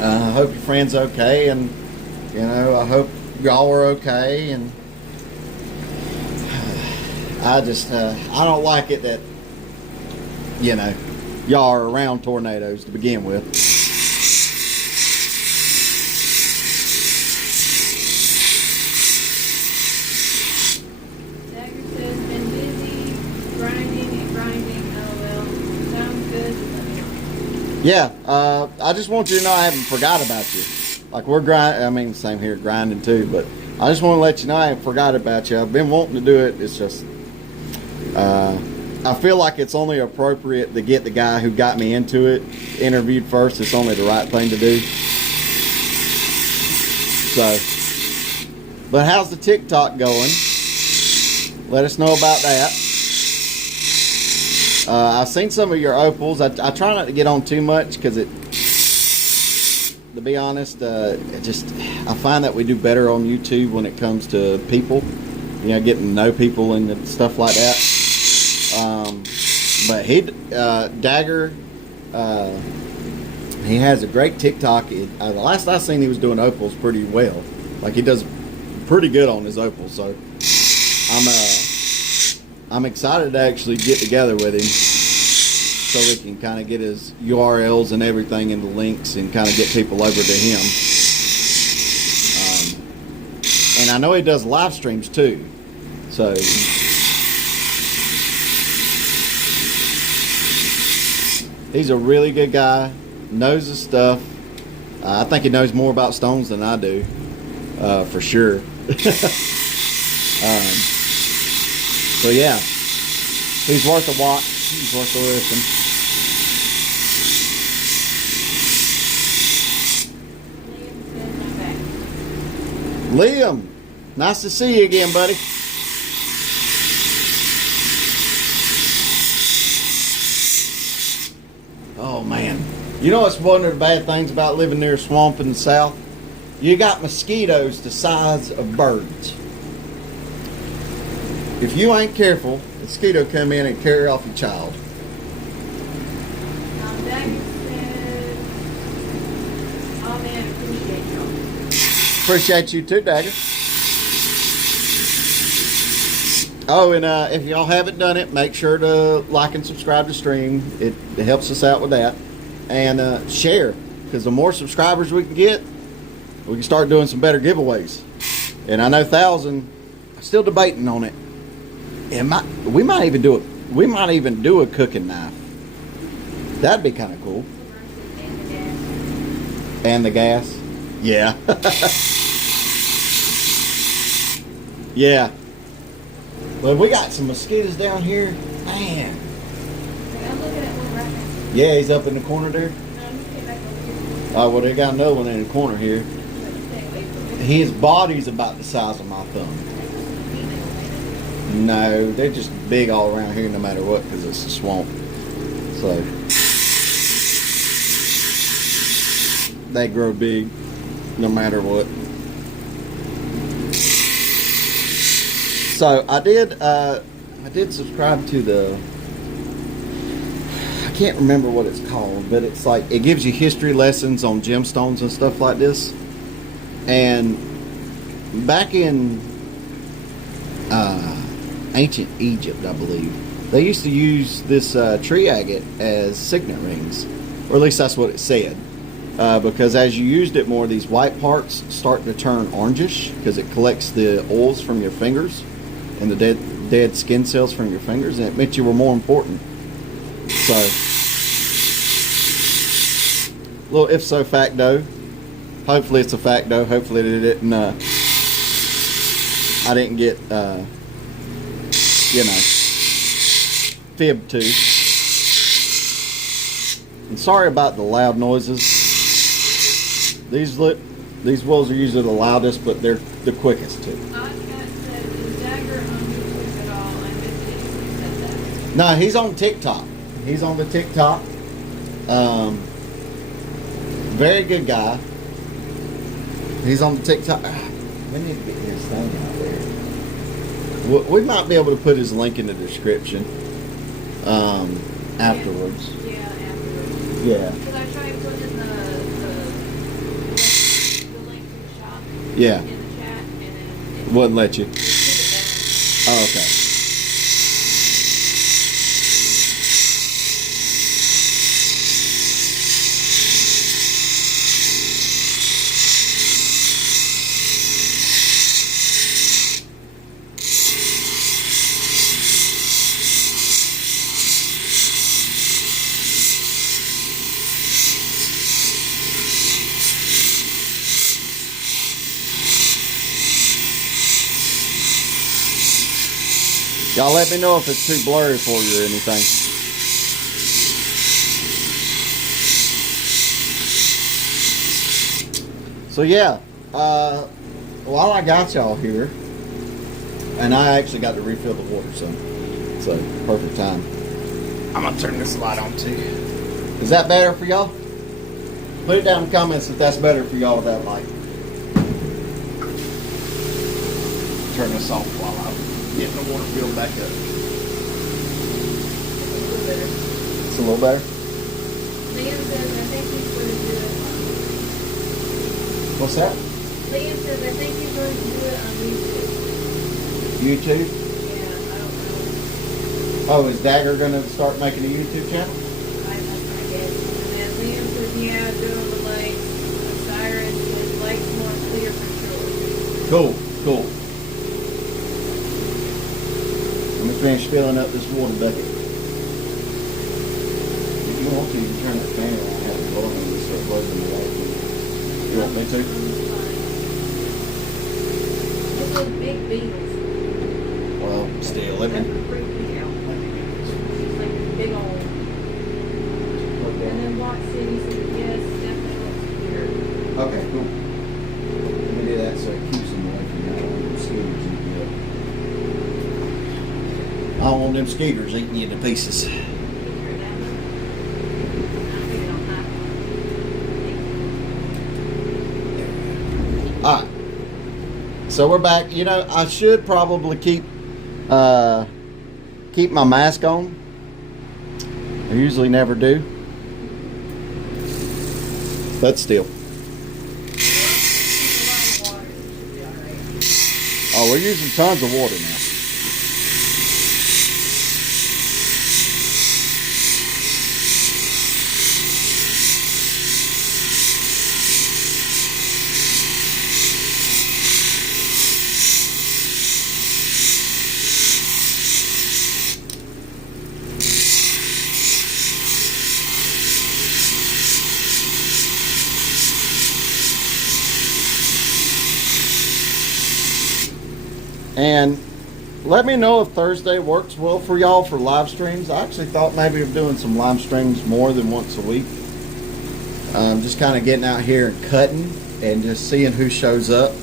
I hope your friend's okay. And, you know, I hope y'all are okay. And I just, I don't like it that, you know, y'all are around tornadoes to begin with. Dagger says, been busy, grinding and grinding, LOL. Sounds good, let me know. Yeah, I just want you to know I haven't forgot about you. Like we're grinding, I mean, same here, grinding too, but I just want to let you know I haven't forgot about you. I've been wanting to do it. It's just, I feel like it's only appropriate to get the guy who got me into it interviewed first. It's only the right thing to do. So, but how's the TikTok going? Let us know about that. I've seen some of your opals. I try not to get on too much because to be honest. I find that we do better on YouTube when it comes to people, you know, getting to know people and stuff like that. But Dagger, he has a great TikTok. The last I seen, he was doing opals pretty well. Like, he does pretty good on his opals. So I'm excited to actually get together with him, so we can kind of get his URLs and everything and the links and kind of get people over to him. And I know he does live streams too. So he's a really good guy, knows his stuff. I think he knows more about stones than I do, for sure. So yeah, he's worth a watch. He's worth a listen. Liam, nice to see you again, buddy. Oh man, you know what's one of the bad things about living near a swamp in the south? You got mosquitoes the size of birds. If you ain't careful, the mosquito come in and carry off your child. Dagger said, oh man, appreciate y'all. Appreciate you too, Dagger. Oh, and if y'all haven't done it, make sure to like and subscribe to stream. It helps us out with that. And share, because the more subscribers we can get, we can start doing some better giveaways. And I know 1,000, I'm still debating on it. We might even do a cooking knife. That'd be kind of cool. And the gas. Yeah. Yeah. Well, we got some mosquitoes down here. Man. I'm looking at one right now. Yeah, he's up in the corner there. No, he's getting back over here. Oh, well, they got another one in the corner here. Stay away from it. His body's about the size of my thumb. No, they're just big all around here no matter what, because it's a swamp. So they grow big no matter what. So I did subscribe to the, I can't remember what it's called, but it's like, it gives you history lessons on gemstones and stuff like this. And back in ancient Egypt, I believe, they used to use this tree agate as signet rings, or at least that's what it said. Because as you used it more, these white parts start to turn orangish because it collects the oils from your fingers and the dead skin cells from your fingers, and it meant you were more important. So, little if so facto. Hopefully it's a facto. Hopefully it didn't. I didn't get fibbed to. And sorry about the loud noises. These wolves are usually the loudest, but they're the quickest too. No, he's on TikTok. He's on the TikTok. Very good guy. He's on the TikTok. We need to get his thing out there. We might be able to put his link in the description afterwards. Yeah, afterwards. Yeah. Because I tried putting the link to the shop Yeah. in the chat, and then Wouldn't let you. it took it Oh, okay. Y'all let me know if it's too blurry for you or anything. So yeah, while I got y'all here, and I actually got to refill the water, so it's a perfect time. I'm gonna turn this light on too. Is that better for y'all? Put it down in the comments if that's better for y'all with that light. Turn this off while I'm getting the water filled back up. A little better. It's a little better. Liam says, I think he's going to do it on What's that? Liam says, I think he's going to do it on YouTube. YouTube? Yeah, I don't know. Oh, is Dagger going to start making a YouTube channel? I guess. And then Liam says, yeah, do it with lights. Cyrus says, lights more clear for sure. Cool, cool. Let me finish filling up this water bucket. If you want to, you can turn that fan on and have it blowing and start buzzing the light. You want me to? Look at those big beetles. Well, still, let That me. would freak me out. It's like a big old. And then Watch City says, yes, definitely looks weird. Okay, cool. Let me do that so it keeps them away from you. I don't want them skeeters eating you up. I don't want them skeeters eating you to pieces. Alright. So we're back. You know, I should probably keep my mask on. I usually never do. But still. Oh, we're using tons of water now. And let me know if Thursday works well for y'all for live streams. I actually thought maybe of doing some live streams more than once a week. Just kind of getting out here and cutting and just seeing who shows up.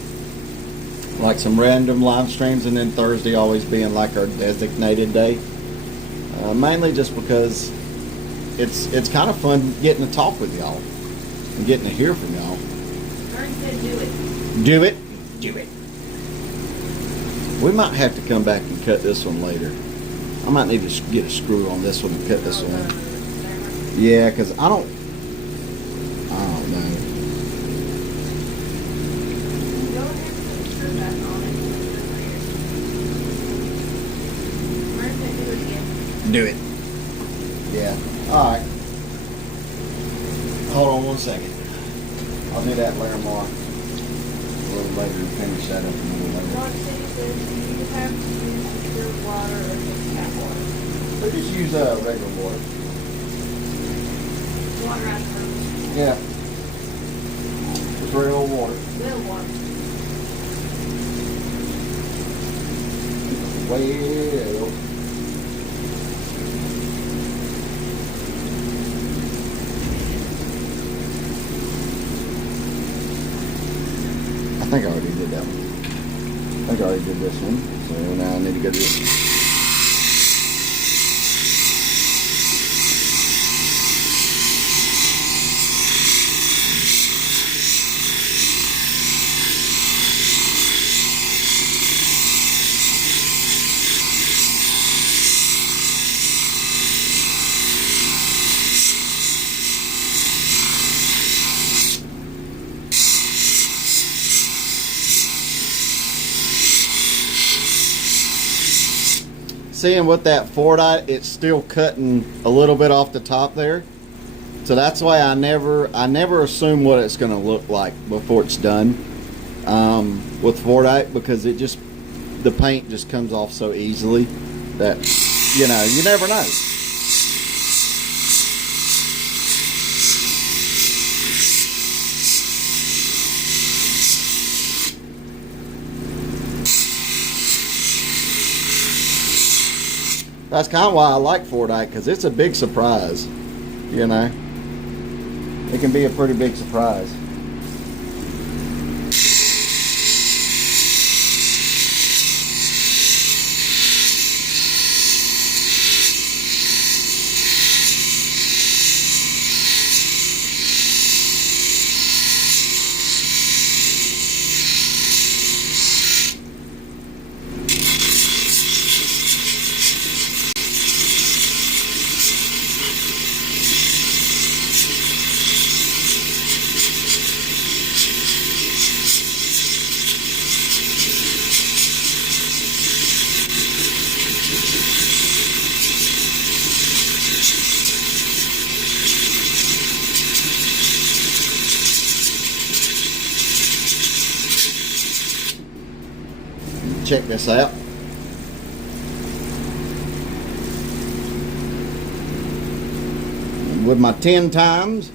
Like some random live streams, and then Thursday always being like our designated day. Mainly just because it's kind of fun getting to talk with y'all and getting to hear from y'all. Vern said do it. Do it. Do it. We might have to come back and cut this one later. I might need to get a screw on this one and cut this one. Yeah, because I don't know. Go ahead and put the screw back on it. Vern said do it again. Do it. Yeah. Alright. Hold on one second. I'll do that later more. A little later and finish that up a little later. Watch City says, do you have to use pure water or just tap water? So just use regular water. Water out of the Yeah. Just regular water. well water. Well. I think I already did that one. I think I already did this one. So now I need to go do this. Seeing with that Fordite, it's still cutting a little bit off the top there. So that's why I never assume what it's going to look like before it's done with Fordite, because the paint just comes off so easily that, you know, you never know. That's kind of why I like Fordite, because it's a big surprise, you know. It can be a pretty big surprise. check this out. With my 10 times.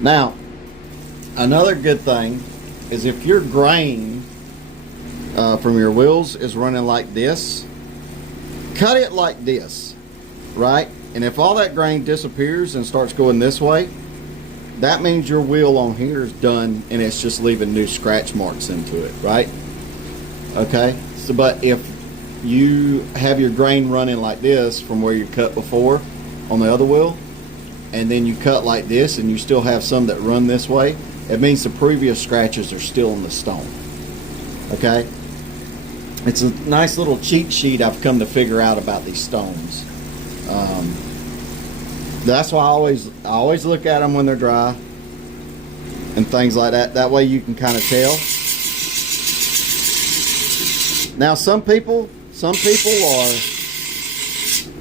Now, another good thing is if your grain from your wheels is running like this, cut it like this, right? And if all that grain disappears and starts going this way, that means your wheel on here is done and it's just leaving new scratch marks into it, right? Okay, so but if you have your grain running like this from where you cut before on the other wheel, and then you cut like this and you still have some that run this way, it means the previous scratches are still in the stone. Okay, it's a nice little cheat sheet I've come to figure out about these stones. That's why I always look at them when they're dry and things like that. That way you can kind of tell. Now some people are,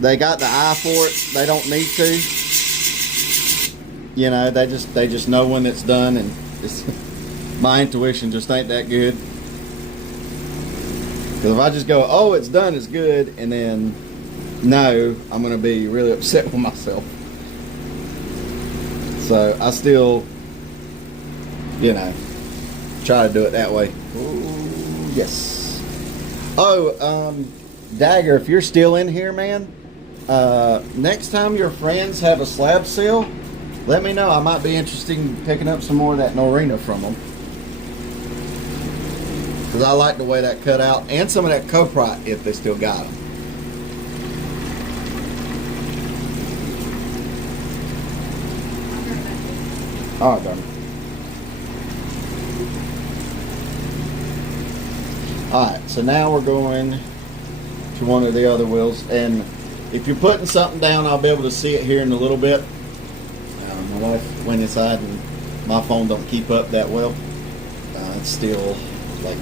they got the eye for it. They don't need to. You know, they just know when it's done, and my intuition just ain't that good. Because if I just go, oh, it's done, it's good, and then no, I'm going to be really upset with myself. So I still, you know, try to do it that way. Ooh, yes. Oh, Dagger, if you're still in here, man, next time your friends have a slab sale, let me know. I might be interested in picking up some more of that Norina from them. Because I like the way that cut out. And some of that coprite if they still got them. Alright, darn it. Alright, so now we're going to one of the other wheels. And if you're putting something down, I'll be able to see it here in a little bit. My wife went inside and my phone don't keep up that well. It's still like,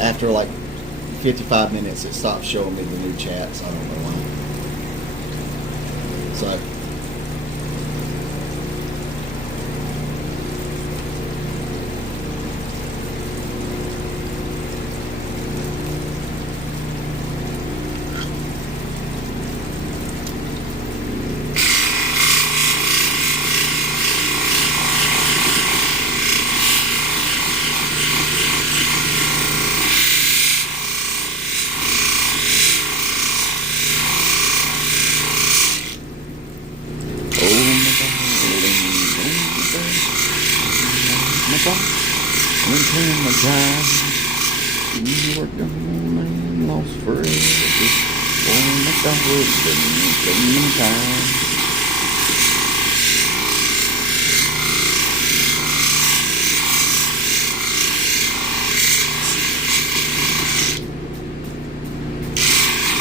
after like 55 minutes it stops showing me the new chats. I don't know why. So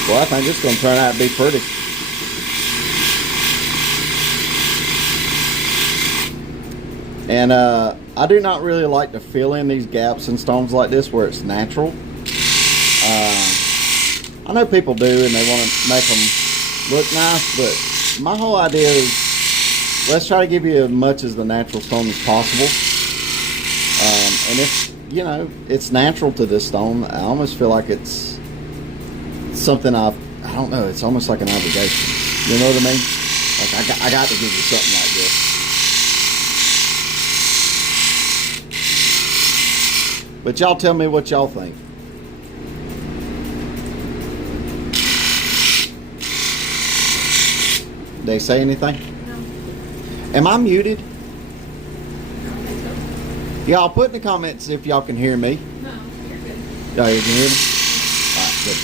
well, I think it's going to turn out to be pretty. And I do not really like to fill in these gaps in stones like this where it's natural. I know people do and they want to make them look nice, but my whole idea is let's try to give you as much as the natural stone as possible. And if, you know, it's natural to this stone, I almost feel like it's something I don't know, it's almost like an obligation. You know what I mean? Like I got to give you something like this. But y'all tell me what y'all think. They say anything? No. Am I muted? I don't think so. Y'all put in the comments if y'all can hear me. No, you're good. Y'all you can hear me? Alright, good.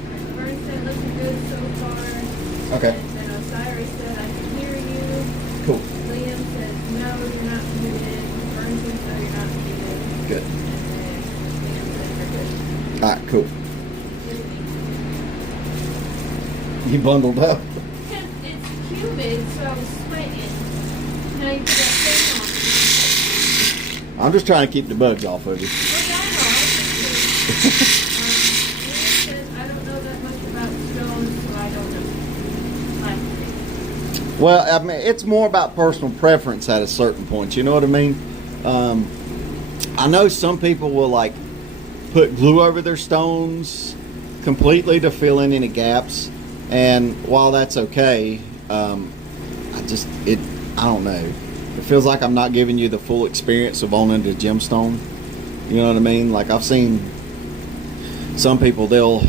Alright, the burn set looking good so far. Okay. And Osiris You bundled up. Because it's humid, so I was sweating. And I put that thing on. I'm just trying to keep the bugs off of you. Well, yeah, I know. I don't know that much about stones, so I don't know. Well, I mean, it's more about personal preference at a certain point. You know what I mean? I know some people will like put glue over their stones completely to fill in any gaps, and while that's okay, I don't know. It feels like I'm not giving you the full experience of owning a gemstone. You know what I mean? Like I've seen some people, they'll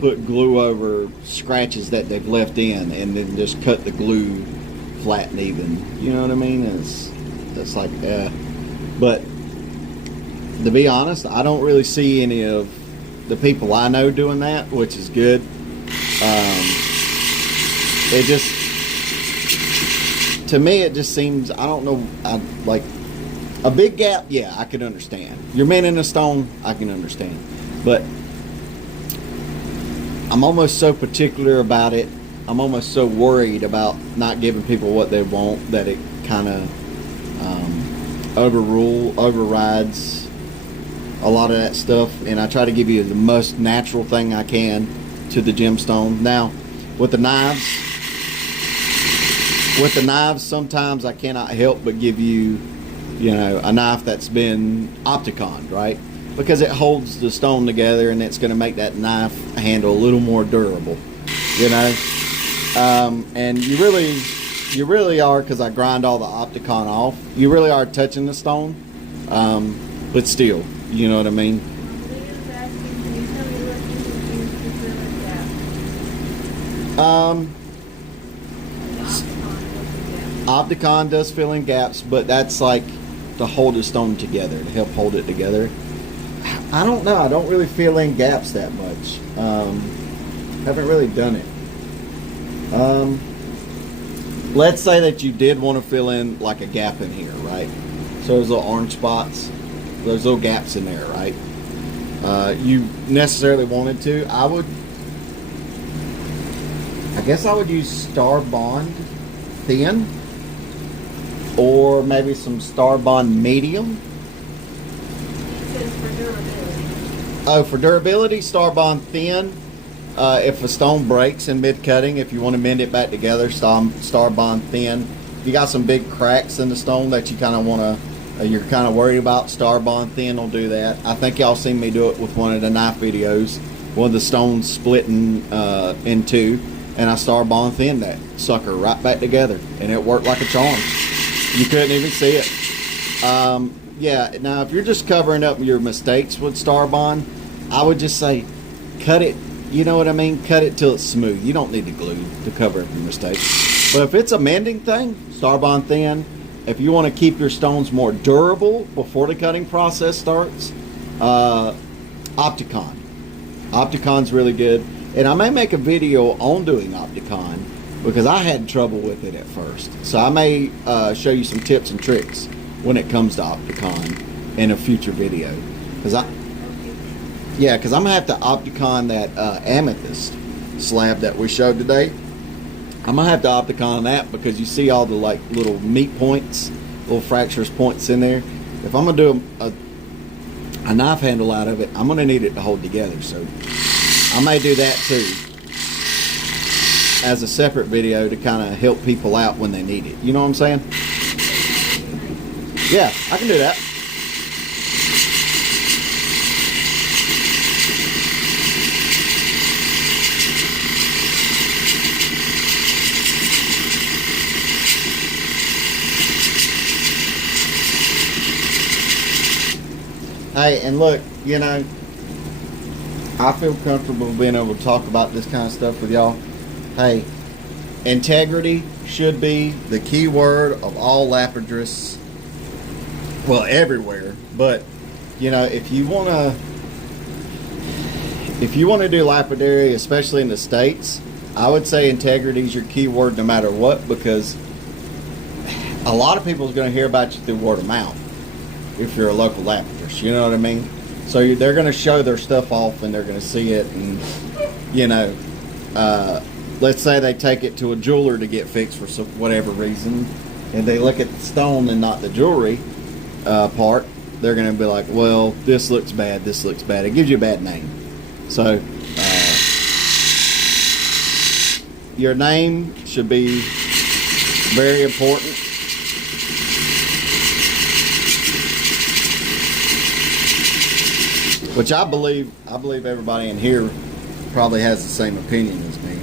put glue over scratches that they've left in and then just cut the glue flat and even. You know what I mean? It's like, but to be honest, I don't really see any of the people I know doing that, which is good. It just, to me, it just seems, I don't know, like a big gap, yeah, I could understand. You're mending a stone, I can understand. But I'm almost so particular about it. I'm almost so worried about not giving people what they want that it kind of overrides a lot of that stuff, and I try to give you the most natural thing I can to the gemstone. Now, with the knives, sometimes I cannot help but give you, a knife that's been opticoned, right? Because it holds the stone together, and it's going to make that knife handle a little more durable, and you really are, because I grind all the opticon off, you really are touching the stone, but still, you know what I mean? Opticon does fill in gaps, but that's like to hold the stone together, to help hold it together. I don't know. I don't really fill in gaps that much. Haven't really done it. Let's say that you did want to fill in like a gap in here, right? So those little orange spots, those little gaps in there, right? You necessarily wanted to. I guess I would use Star Bond Thin, or maybe some Star Bond Medium. It says for durability. Oh, for durability, Star Bond Thin. If a stone breaks in mid-cutting, if you want to mend it back together, Star Bond Thin. If you got some big cracks in the stone that you kind of want to, you're kind of worried about, Star Bond Thin will do that. I think y'all seen me do it with one of the knife videos. One of the stones splitting in two, and I Star Bond Thin that sucker right back together, and it worked like a charm. You couldn't even see it. Yeah, now if you're just covering up your mistakes with Star Bond, I would just say cut it. You know what I mean? Cut it till it's smooth. You don't need the glue to cover up your mistakes. But if it's a mending thing, Star Bond Thin. If you want to keep your stones more durable before the cutting process starts, Opticon. Opticon's really good. And I may make a video on doing Opticon because I had trouble with it at first. So I may show you some tips and tricks when it comes to Opticon in a future video. Because I'm going to have to Opticon that amethyst slab that we showed today. I'm going to have to Opticon that because you see all the like little meat points, little fractures points in there. If I'm going to do a knife handle out of it, I'm going to need it to hold together. So I may do that too as a separate video to kind of help people out when they need it. You know what I'm saying? Yeah, I can do that. Hey, and look, I feel comfortable being able to talk about this kind of stuff with y'all. Hey, integrity should be the key word of all lapidarists. Well, everywhere. But, if you want to do lapidary, especially in the States, I would say integrity is your key word no matter what, because a lot of people is going to hear about you through word of mouth if you're a local lapidarist. You know what I mean? So they're going to show their stuff off and they're going to see it, and let's say they take it to a jeweler to get fixed for whatever reason, and they look at the stone and not the jewelry part, they're going to be like, well, this looks bad, this looks bad. It gives you a bad name. So your name should be very important. Which I believe everybody in here probably has the same opinion as me.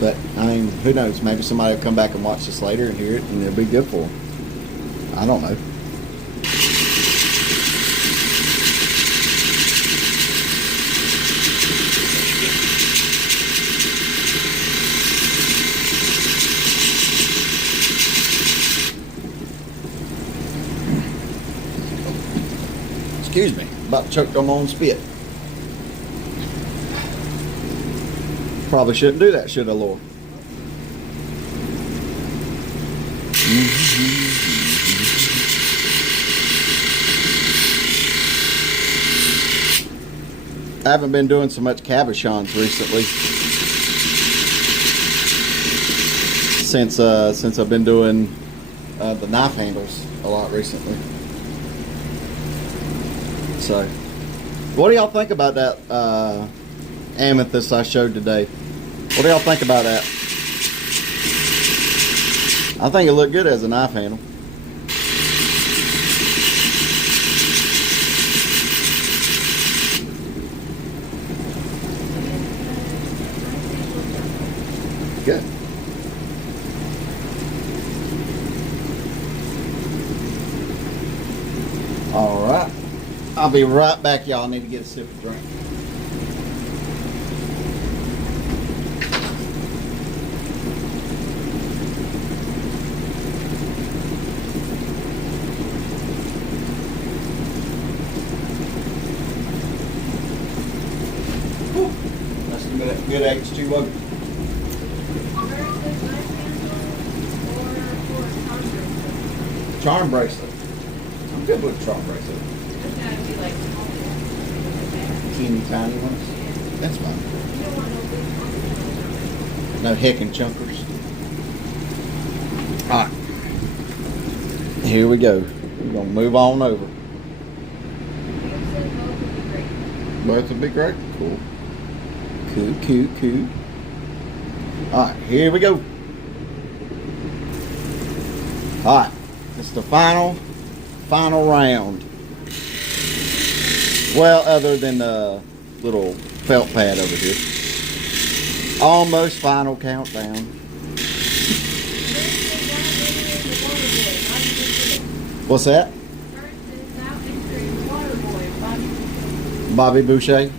But I mean, who knows? Maybe somebody will come back and watch this later and hear it, and it'll be good for them. I don't know. Excuse me, about to choke on my own spit. Probably shouldn't do that, should I, Lord? I haven't been doing so much cabochons recently. Since I've been doing the knife handles a lot recently. So, what do y'all think about that amethyst I showed today? What do y'all think about that? I think it looked good as a knife handle. Good. All right. I'll be right back, y'all. I need to get a sip of drink. Whew. That's good H2O. Charm bracelet. I'm good with a charm bracelet. Teeny tiny ones. That's fine. No heckin' chunkers. Alright. Here we go. We're gonna move on over. Both would be great. Cool. Cool. Alright, here we go. Alright. It's the final round. Well, other than the little felt pad over here. Almost final countdown. What's that? Bobby Boucher.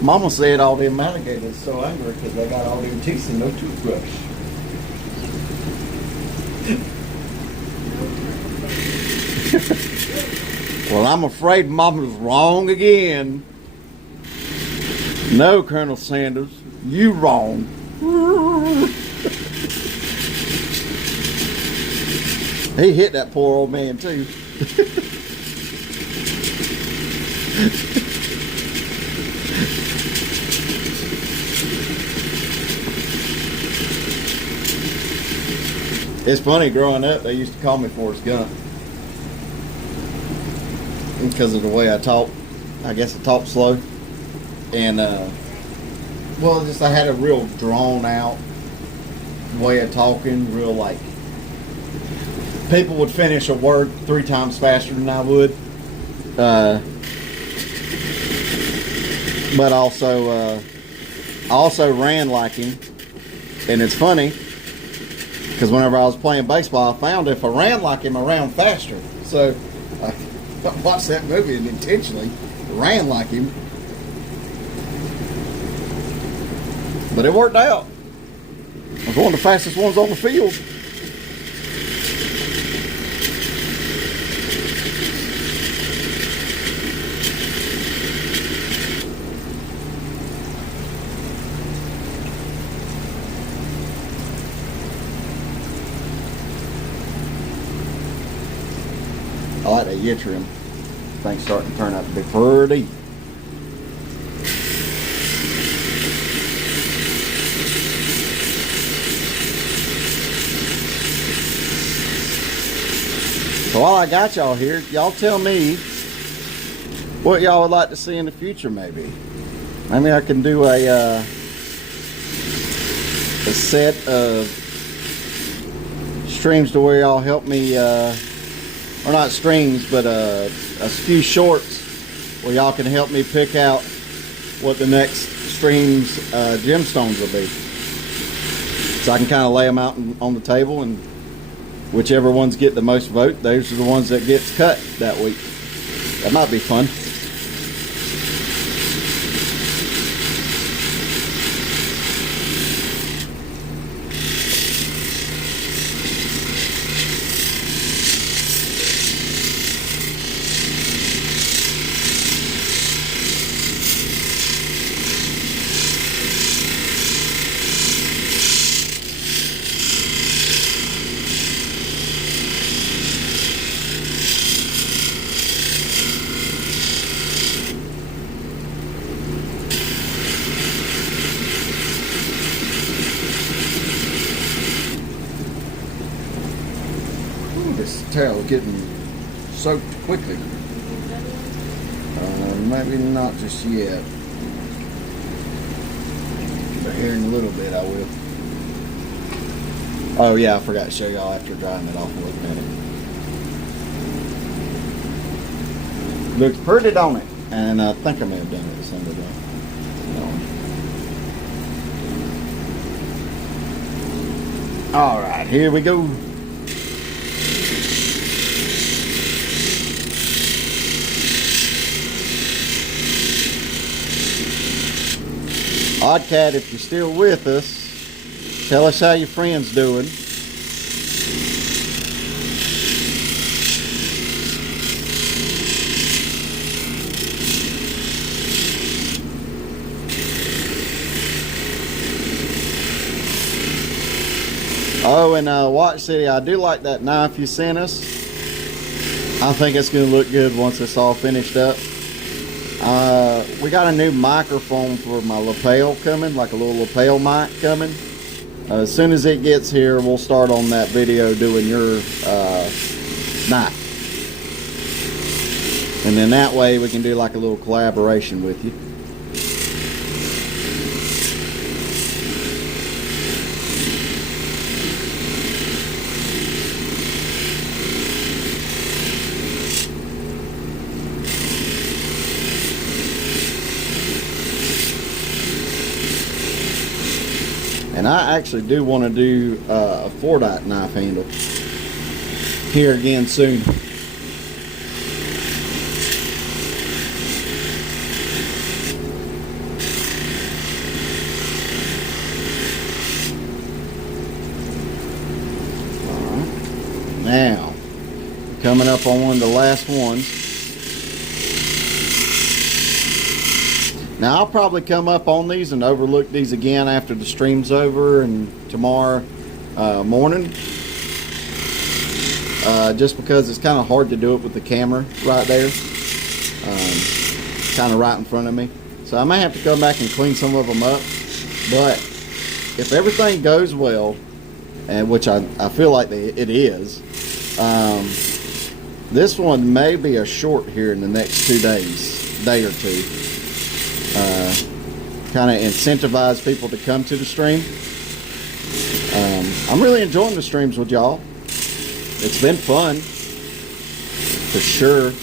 Mama said all them alligators so angry because they got all them teeth and no toothbrush. Well, I'm afraid Mama's wrong again. No, Colonel Sanders, you wrong. He hit that poor old man too. It's funny, growing up, they used to call me Forrest Gump. Because of the way I talk. I guess I talk slow. And, well, just I had a real drawn out way of talking. Real, like, people would finish a word 3 times faster than I would. But also, I also ran like him. And it's funny, because whenever I was playing baseball, I found if I ran like him, I ran faster. So, I watched that movie and intentionally ran like him. But it worked out. I was one of the fastest ones on the field. I like that yttrium. Everything's starting to turn out to be pretty. So while I got y'all here, y'all tell me what y'all would like to see in the future. Maybe I can do a set of streams to where y'all help me, or not streams, but a few shorts where y'all can help me pick out what the next stream's gemstones will be. So I can kind of lay them out on the table, and whichever ones get the most vote, those are the ones that gets cut that week. That might be fun. This towel getting soaked quickly. Maybe not just yet, but here in a little bit I will. Oh yeah, I forgot to show y'all after drying it off a little minute. Looks pretty, don't it? And I think I may have done it this under there. All right, here we go. Oddcat, if you're still with us, tell us how your friend's doing. Oh, and Watch City, I do like that knife you sent us. I think it's going to look good once it's all finished up. We got a new microphone for my lapel coming, like a little lapel mic coming. As soon as it gets here, we'll start on that video doing your knife. And then that way we can do like a little collaboration with you. And I actually do want to do a Fordite knife handle here again soon. Alright. Now, coming up on one of the last ones. Now I'll probably come up on these and overlook these again after the stream's over and tomorrow morning. Just because it's kind of hard to do it with the camera right there. Kind of right in front of me. So I may have to come back and clean some of them up. But if everything goes well, and which I feel like it is, this one may be a short here in the next 2 days, day or two. Kind of incentivize people to come to the stream. I'm really enjoying the streams with y'all. It's been fun, for sure.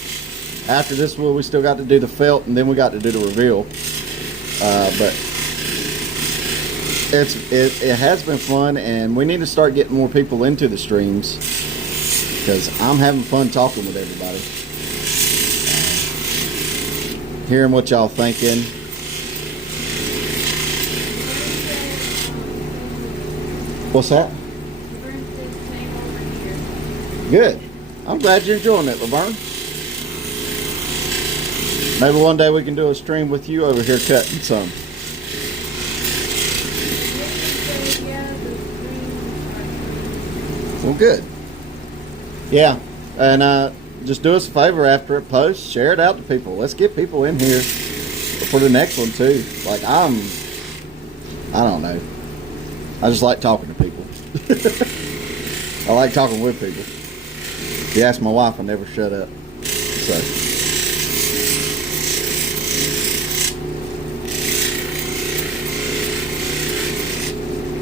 After this one, we still got to do the felt, and then we got to do the reveal. But it has been fun, and we need to start getting more people into the streams because I'm having fun talking with everybody, hearing what y'all thinking. What's that? Good. I'm glad you're enjoying it, Laverne. Maybe one day we can do a stream with you over here cutting some. Well, good. Yeah, and just do us a favor after it posts, share it out to people. Let's get people in here for the next one too. Like I don't know. I just like talking to people. I like talking with people. If you ask my wife, I never shut up. So.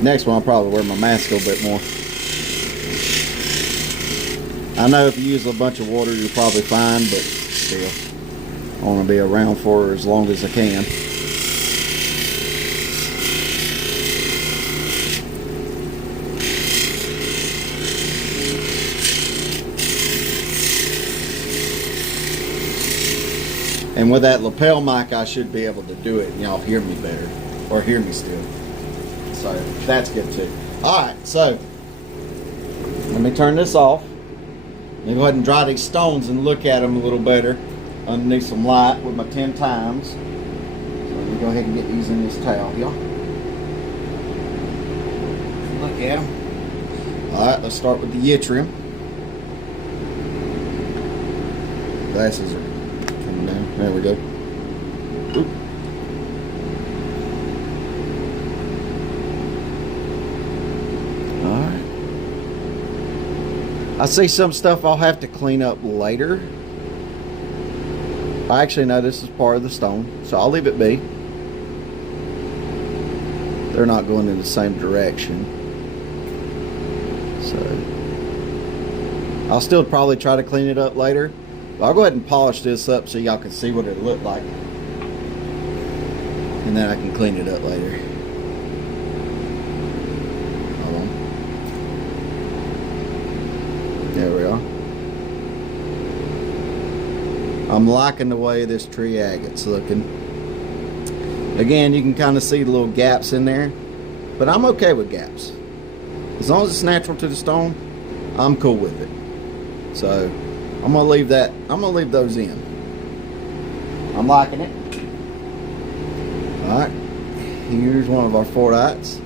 Next one, I'll probably wear my mask a little bit more. I know if you use a bunch of water, you're probably fine, but still, I want to be around for as long as I can. And with that lapel mic, I should be able to do it and y'all hear me better, or hear me still. So that's good too. Alright, so let me turn this off. Let me go ahead and dry these stones and look at them a little better underneath some light with my 10 times. So let me go ahead and get these in this towel, y'all. Look at them. Alright, let's start with the yttrium. Glasses are coming down. There we go. Oop. Alright. I see some stuff I'll have to clean up later. I actually know this is part of the stone, so I'll leave it be. They're not going in the same direction. So I'll still probably try to clean it up later. But I'll go ahead and polish this up so y'all can see what it looked like. And then I can clean it up later. There we are. I'm liking the way this tree agate's looking. Again, you can kind of see the little gaps in there, but I'm okay with gaps. As long as it's natural to the stone, I'm cool with it. So I'm gonna leave that. I'm gonna leave those in. I'm liking it. All right. Here's one of our Fordites.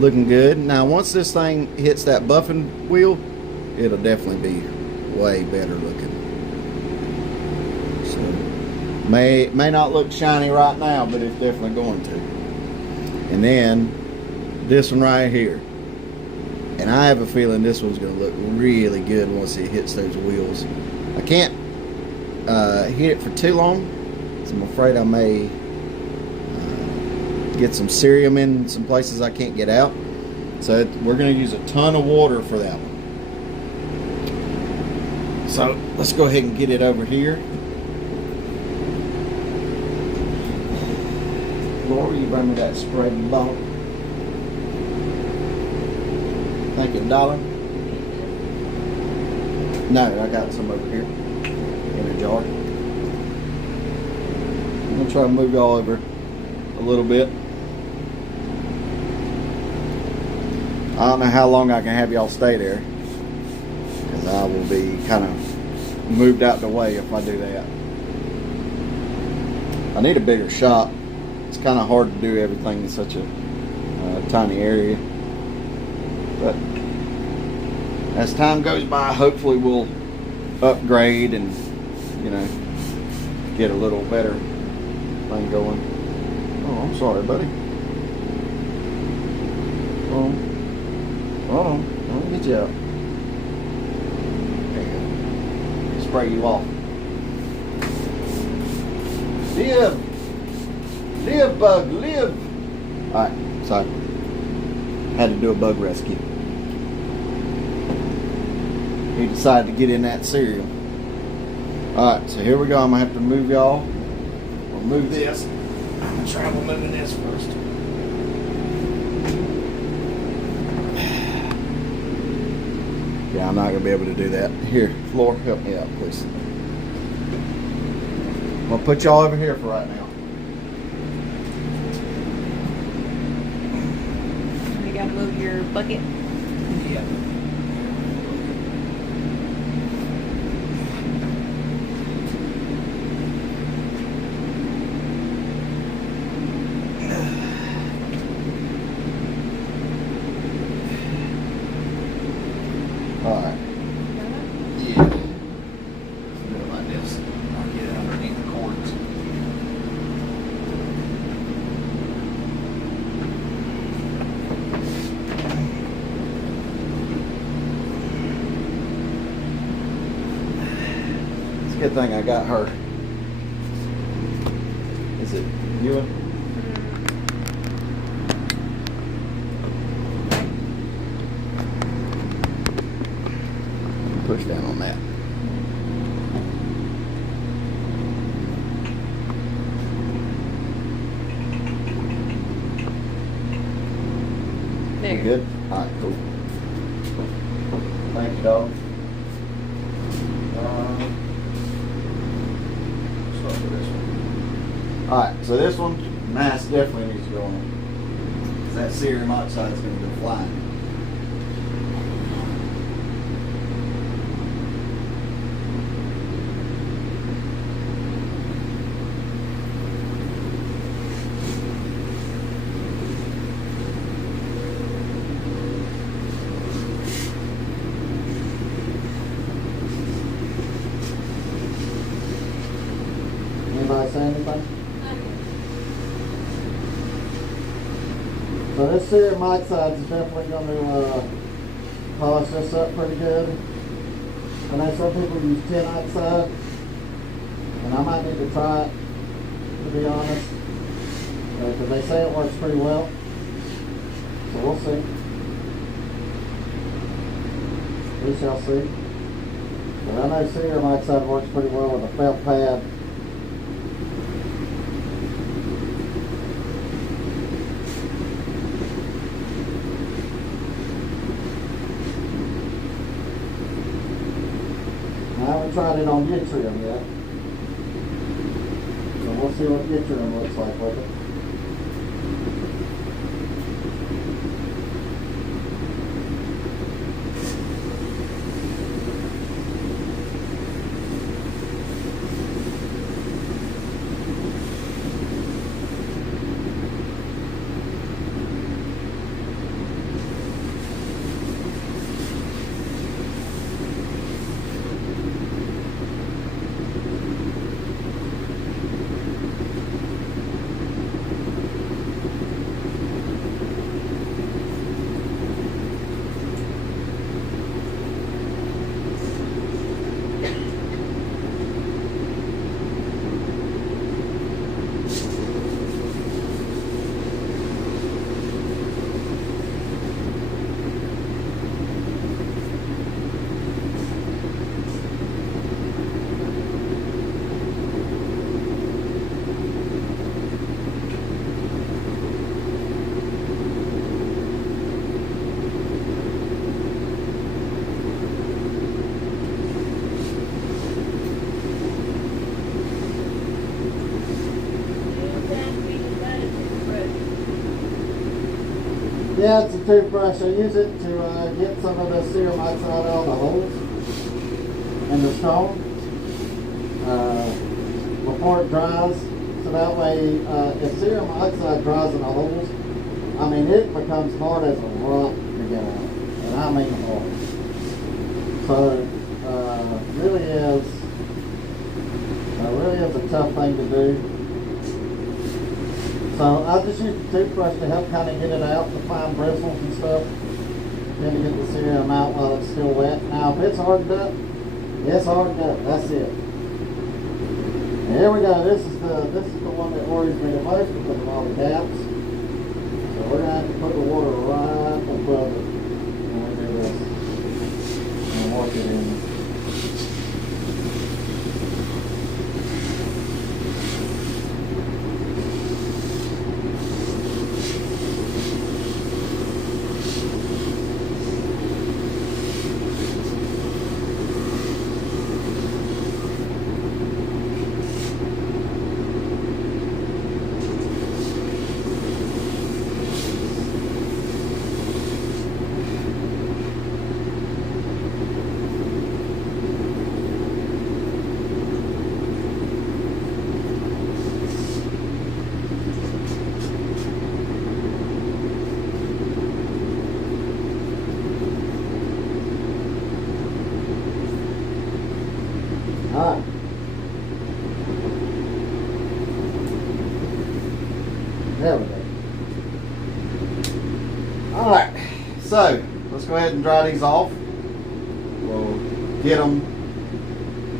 Looking good. Now, once this thing hits that buffing wheel, it'll definitely be way better looking. So may not look shiny right now, but it's definitely going to. And then this one right here, and I have a feeling this one's going to look really good once it hits those wheels. I can't hit it for too long, so I'm afraid I may get some cerium in some places I can't get out. So we're going to use a ton of water for that one. So let's go ahead and get it over here. Laura, you bring me that spray bottle. Thank you, darling. No, I got some over here in a jar. I'm gonna try to move y'all over a little bit. I don't know how long I can have y'all stay there, because I will be kind of moved out the way if I do that. I need a bigger shop. It's kind of hard to do everything in such a tiny area. But as time goes by, hopefully we'll upgrade and, you know, get a little better thing going. Oh, I'm sorry, buddy. Hold on. Let me get you out. There you go. Spray you off. Live, bug, live. Alright, sorry. Had to do a bug rescue. He decided to get in that cereal. Alright, so here we go. I'm going to have to move y'all. We'll move this. I'm going to try moving this first. Yeah, I'm not going to be able to do that. Here, Floor, help me out, please. I'm going to put y'all over here for right now. You got to move your bucket. Yeah. Alright. Yeah. Good thing I got her. Is it Ewan? Push down on that. There. You good? Alright, cool. Thank you, dog. Start with this one. Alright, so this one, mass definitely needs to go on. 'Cause that cerium oxide is going to go flying. Anybody say anything? So this cerium oxide is definitely going to polish this up pretty good. I know some people use tin oxide, and I might need to try it, to be honest, because they say it works pretty well. So we'll see. We shall see. But I know cerium oxide works pretty well with a felt pad. I haven't tried it on yttrium yet, so we'll see what yttrium looks like with it. Yeah, it's a toothbrush. I use it to get some of the cerium oxide out of the holes in the stone before it dries. So that way, if cerium oxide dries in the holes, I mean, it becomes hard as a rock to get out. And I mean hard. So, really is a tough thing to do. So I just use the toothbrush to help kind of get it out, the fine bristles and stuff. Then to get the cerium out while it's still wet. Now if it's hardened up, it's hardened up. That's it. And here we go. This is the one that worries me the most because of all the gaps. So we're gonna have to put the water right above it when we do this and work it in. Alright. There we go. Alright, so let's go ahead and dry these off. We'll get them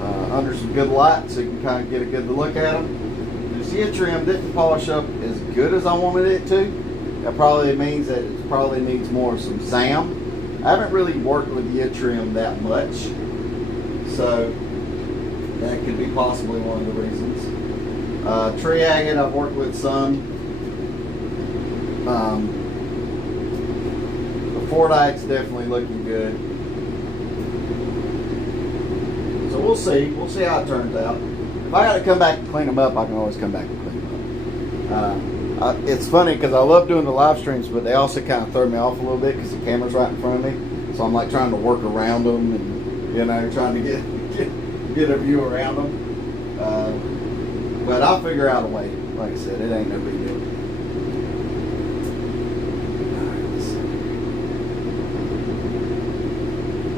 under some good light so you can kind of get a good look at them. This Yttrium didn't polish up as good as I wanted it to. That probably means that it probably needs more of some SAM. I haven't really worked with Yttrium that much, so that could be possibly one of the reasons. Tree agate I've worked with some. The Fordite's definitely looking good. So we'll see. We'll see how it turns out. If I got to come back and clean them up, I can always come back and clean them up. It's funny because I love doing the live streams, but they also kind of throw me off a little bit because the camera's right in front of me. So I'm like trying to work around them and, you know, trying to get a view around them. But I'll figure out a way. Like I said, it ain't no big deal.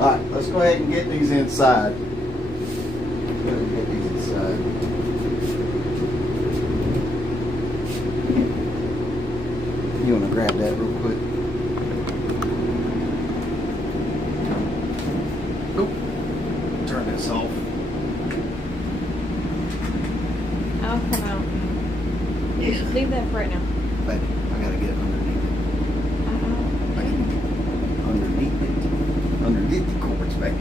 Alright, let's go ahead and get these inside. Let's go ahead and get these inside. You want to grab that real quick? Oh, turn this off. I'll come out. Yeah. Just leave that for right now. Baby, I gotta get underneath it. Underneath it. Underneath the cords, baby.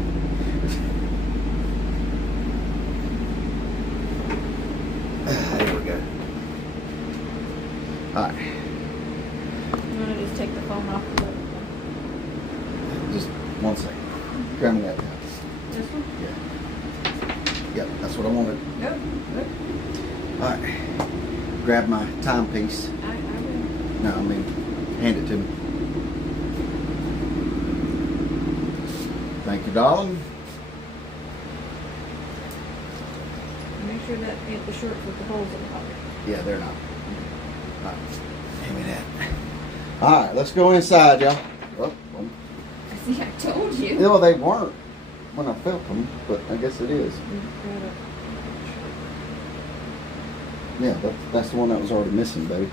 There we go. Alright. You want to just take the phone off the boat? Just 1 second. Grab me that now. This one? Yeah. Yep, that's what I wanted. Yep. Alright. Grab my timepiece. I will. No, I mean, hand it to me. Thank you, darling. Make sure that ain't the shorts with the holes in the bottom. Yeah, they're not. Alright, hand me that. Alright, let's go inside, y'all. Oh, well. See, I told you. No, they weren't when I felt them, but I guess it is. Yeah, that's the one that was already missing, baby.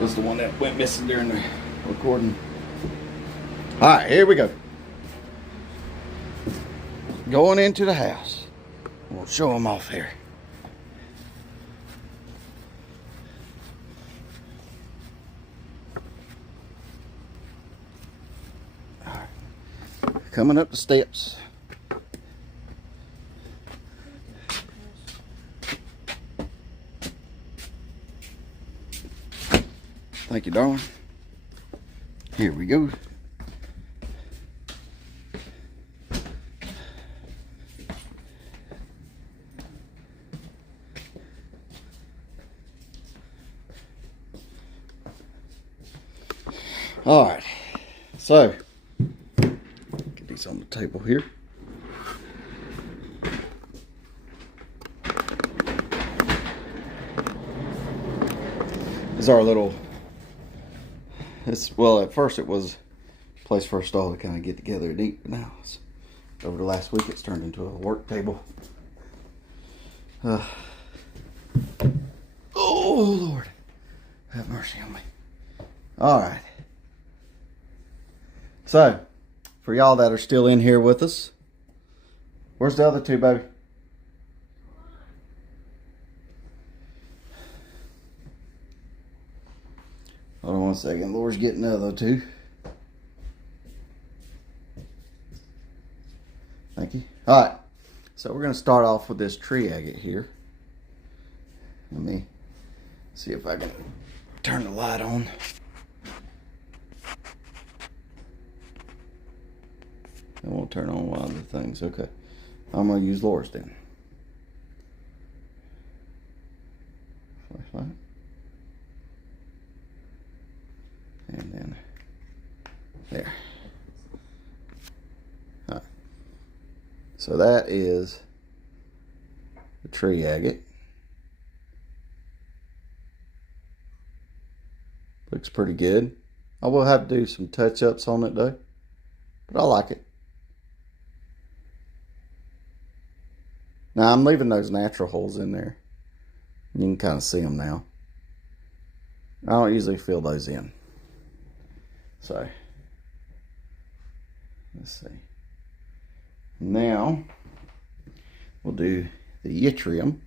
That's the one that went missing during the recording. Alright, here we go. Going into the house. We'll show them off here. Alright. Coming up the steps. Thank you, darling. Here we go. All right, so get these on the table here. This is our little, well, at first it was a place for us all to kind of get together and eat, but now over the last week it's turned into a work table. Oh, Lord, have mercy on me. All right. So, for y'all that are still in here with us, where's the other two, baby? Hold on 1 second. Laura's getting the other two. Thank you. All right. So we're going to start off with this tree agate here. Let me see if I can turn the light on. I won't turn on one of the things. Okay. I'm going to use Laura's then. Flashlight. And then there. All right. So that is the tree agate. Looks pretty good. I will have to do some touch-ups on it though, but I like it. Now I'm leaving those natural holes in there. You can kind of see them now. I don't usually fill those in. So, let's see. Now, we'll do the yttrium.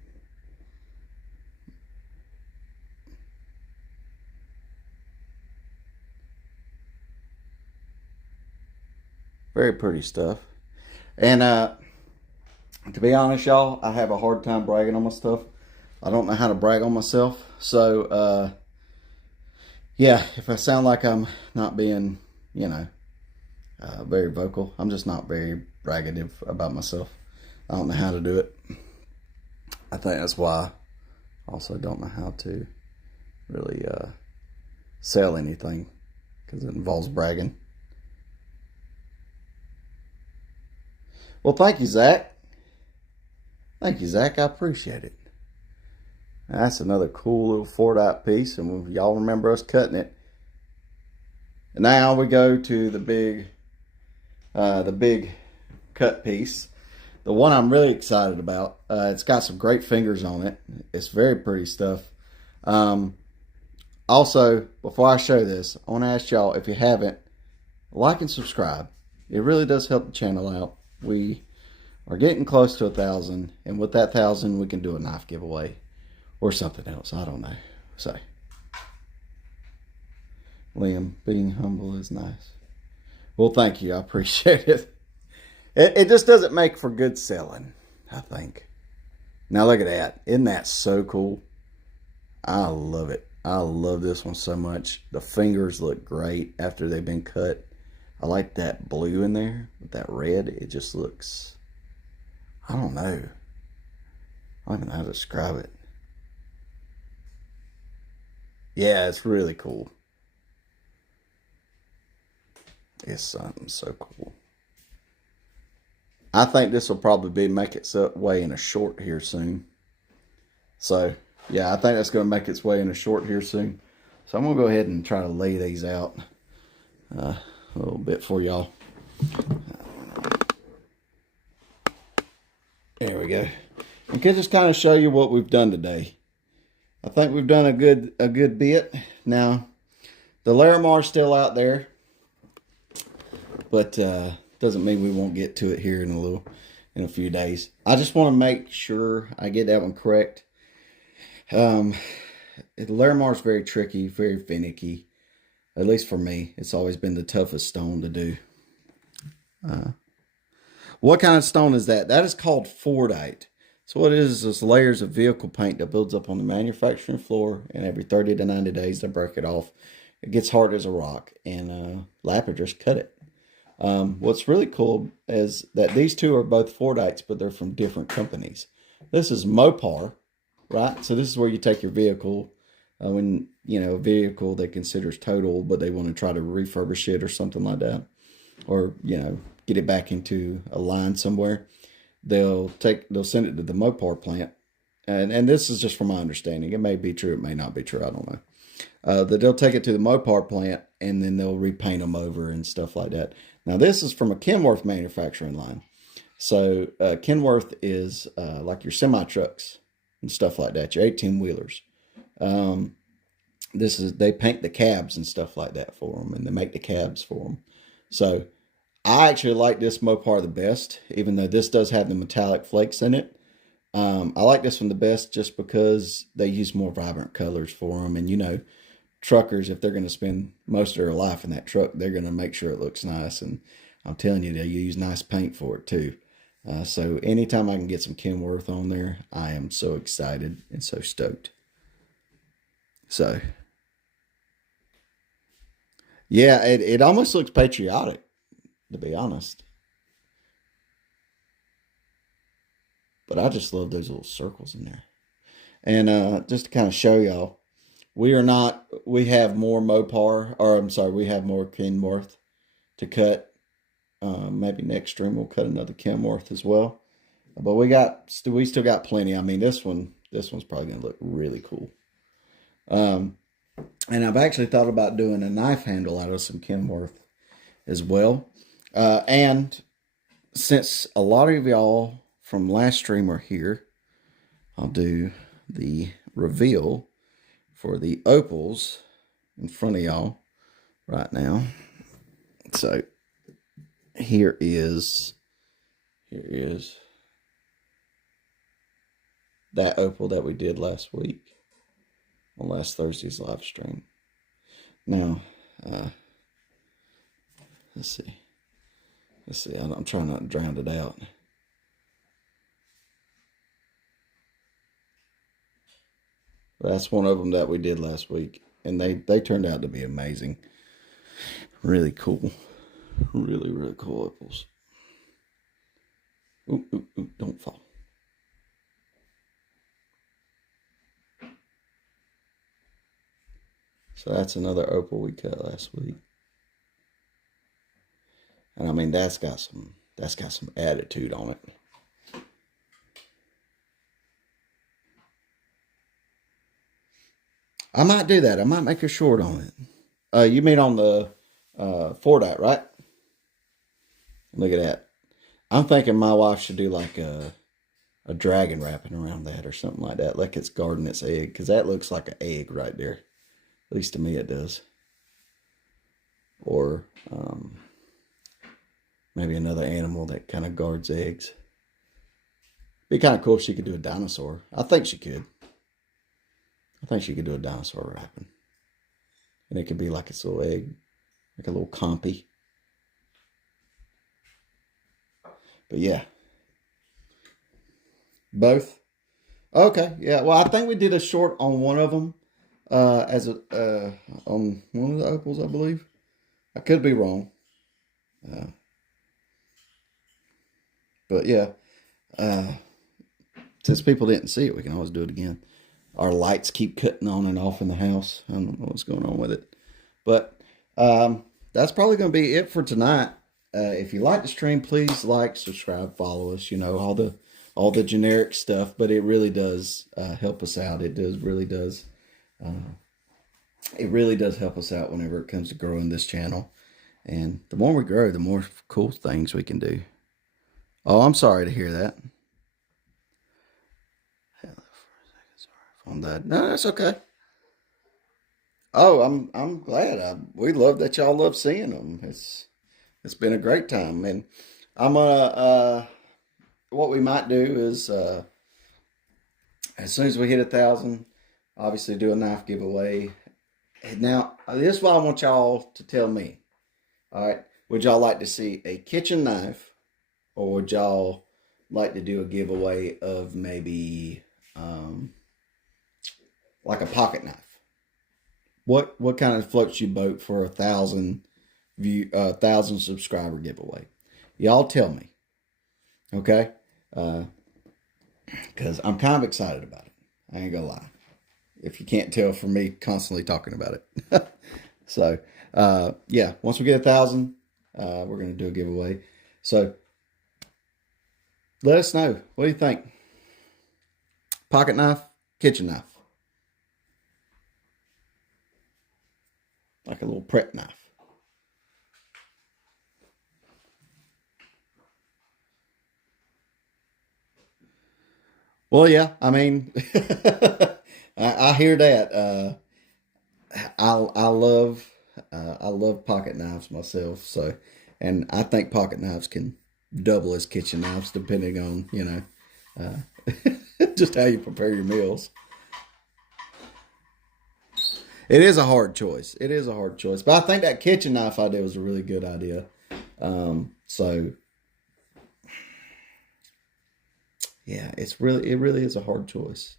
Very pretty stuff. And to be honest, y'all, I have a hard time bragging on my stuff. I don't know how to brag on myself. So, yeah, if I sound like I'm not being, you know, very vocal, I'm just not very braggative about myself. I don't know how to do it. I think that's why I also don't know how to really sell anything, because it involves bragging. Well, thank you, Zach. Thank you, Zach. I appreciate it. That's another cool little Fordite piece, and y'all remember us cutting it. And now we go to the big cut piece. The one I'm really excited about. It's got some great fingers on it. It's very pretty stuff. Also, before I show this, I want to ask y'all, if you haven't, like and subscribe. It really does help the channel out. We are getting close to 1,000, and with that 1,000, we can do a knife giveaway or something else. I don't know. So, Liam, being humble is nice. Well, thank you. I appreciate it. It just doesn't make for good selling, I think. Now look at that. Isn't that so cool? I love it. I love this one so much. The fingers look great after they've been cut. I like that blue in there with that red. It just looks, I don't know. I don't know how to describe it. Yeah, it's really cool. It's something so cool. I think this will probably make its way in a short here soon. So, yeah, I think that's going to make its way in a short here soon. So I'm going to go ahead and try to lay these out a little bit for y'all. There we go. I can just kind of show you what we've done today. I think we've done a good bit. Now, the Larimar's still out there, but doesn't mean we won't get to it here in a few days. I just want to make sure I get that one correct. The Larimar's very tricky, very finicky. At least for me, it's always been the toughest stone to do. What kind of stone is that? That is called Fordite. So what it is layers of vehicle paint that builds up on the manufacturing floor, and every 30 to 90 days they break it off. It gets hard as a rock, and lapidars cut it. What's really cool is that these two are both Fordites, but they're from different companies. This is Mopar, right? So this is where you take your vehicle, when, you know, a vehicle they considers total, but they want to try to refurbish it or something like that. Or, you know, get it back into a line somewhere. They'll send it to the Mopar plant. And this is just from my understanding. It may be true, it may not be true, I don't know. They'll take it to the Mopar plant, and then they'll repaint them over and stuff like that. Now, this is from a Kenworth manufacturing line. So, Kenworth is like your semi-trucks and stuff like that, your 18-wheelers. They paint the cabs and stuff like that for them, and they make the cabs for them. So, I actually like this Mopar the best, even though this does have the metallic flakes in it. I like this one the best just because they use more vibrant colors for them. And, you know, truckers, if they're going to spend most of their life in that truck, they're going to make sure it looks nice. And I'm telling you, they use nice paint for it too. So anytime I can get some Kenworth on there, I am so excited and so stoked. So, yeah, it almost looks patriotic, to be honest. But I just love those little circles in there. And just to kind of show y'all, we have more Mopar, or I'm sorry, we have more Kenworth to cut. Maybe next stream we'll cut another Kenworth as well. But we still got plenty. I mean, this one's probably going to look really cool. And I've actually thought about doing a knife handle out of some Kenworth as well. And since a lot of y'all from last stream are here, I'll do the reveal for the opals in front of y'all right now. So here is that opal that we did last week on last Thursday's live stream. Now, let's see. I'm trying not to drown it out. That's one of them that we did last week, and they turned out to be amazing. Really cool. Really, really cool opals. Ooh, ooh, ooh, don't fall. So that's another opal we cut last week. And I mean, that's got some attitude on it. I might do that. I might make a short on it. You mean on the Fordite, right? Look at that. I'm thinking my wife should do like a dragon wrapping around that or something like that, like it's guarding its egg, because that looks like an egg right there. At least to me it does. Or maybe another animal that kind of guards eggs. Be kind of cool if she could do a dinosaur. I think she could. I think she could do a dinosaur wrapping. And it could be like its little egg, like a little compy. But yeah. Both? Okay, yeah. Well, I think we did a short on one of them. On one of the opals, I believe. I could be wrong. But yeah. Since people didn't see it, we can always do it again. Our lights keep cutting on and off in the house. I don't know what's going on with it. But that's probably going to be it for tonight. If you like the stream, please like, subscribe, follow us. You know, all the generic stuff. But it really does help us out. It really does. It really does help us out whenever it comes to growing this channel. And the more we grow, the more cool things we can do. Oh, I'm sorry to hear that. On that. No, that's okay. Oh, I'm glad. We love that y'all love seeing them. It's been a great time, and I'm gonna what we might do is as soon as we hit 1,000, obviously do a knife giveaway. Now, this is what I want y'all to tell me. All right, would y'all like to see a kitchen knife, or would y'all like to do a giveaway of maybe like a pocket knife? What kind of floats your boat for 1,000 subscriber giveaway? Y'all tell me, okay? Because I'm kind of excited about it. I ain't gonna lie. If you can't tell from me constantly talking about it. So yeah, once we get 1,000, we're gonna do a giveaway. So let us know. What do you think? Pocket knife, kitchen knife. Like a little prep knife. Well, yeah, I mean, I hear that. I love pocket knives myself. So, and I think pocket knives can double as kitchen knives depending on, you know, just how you prepare your meals. It is a hard choice. It is a hard choice. But I think that kitchen knife idea was a really good idea. So yeah, it really is a hard choice.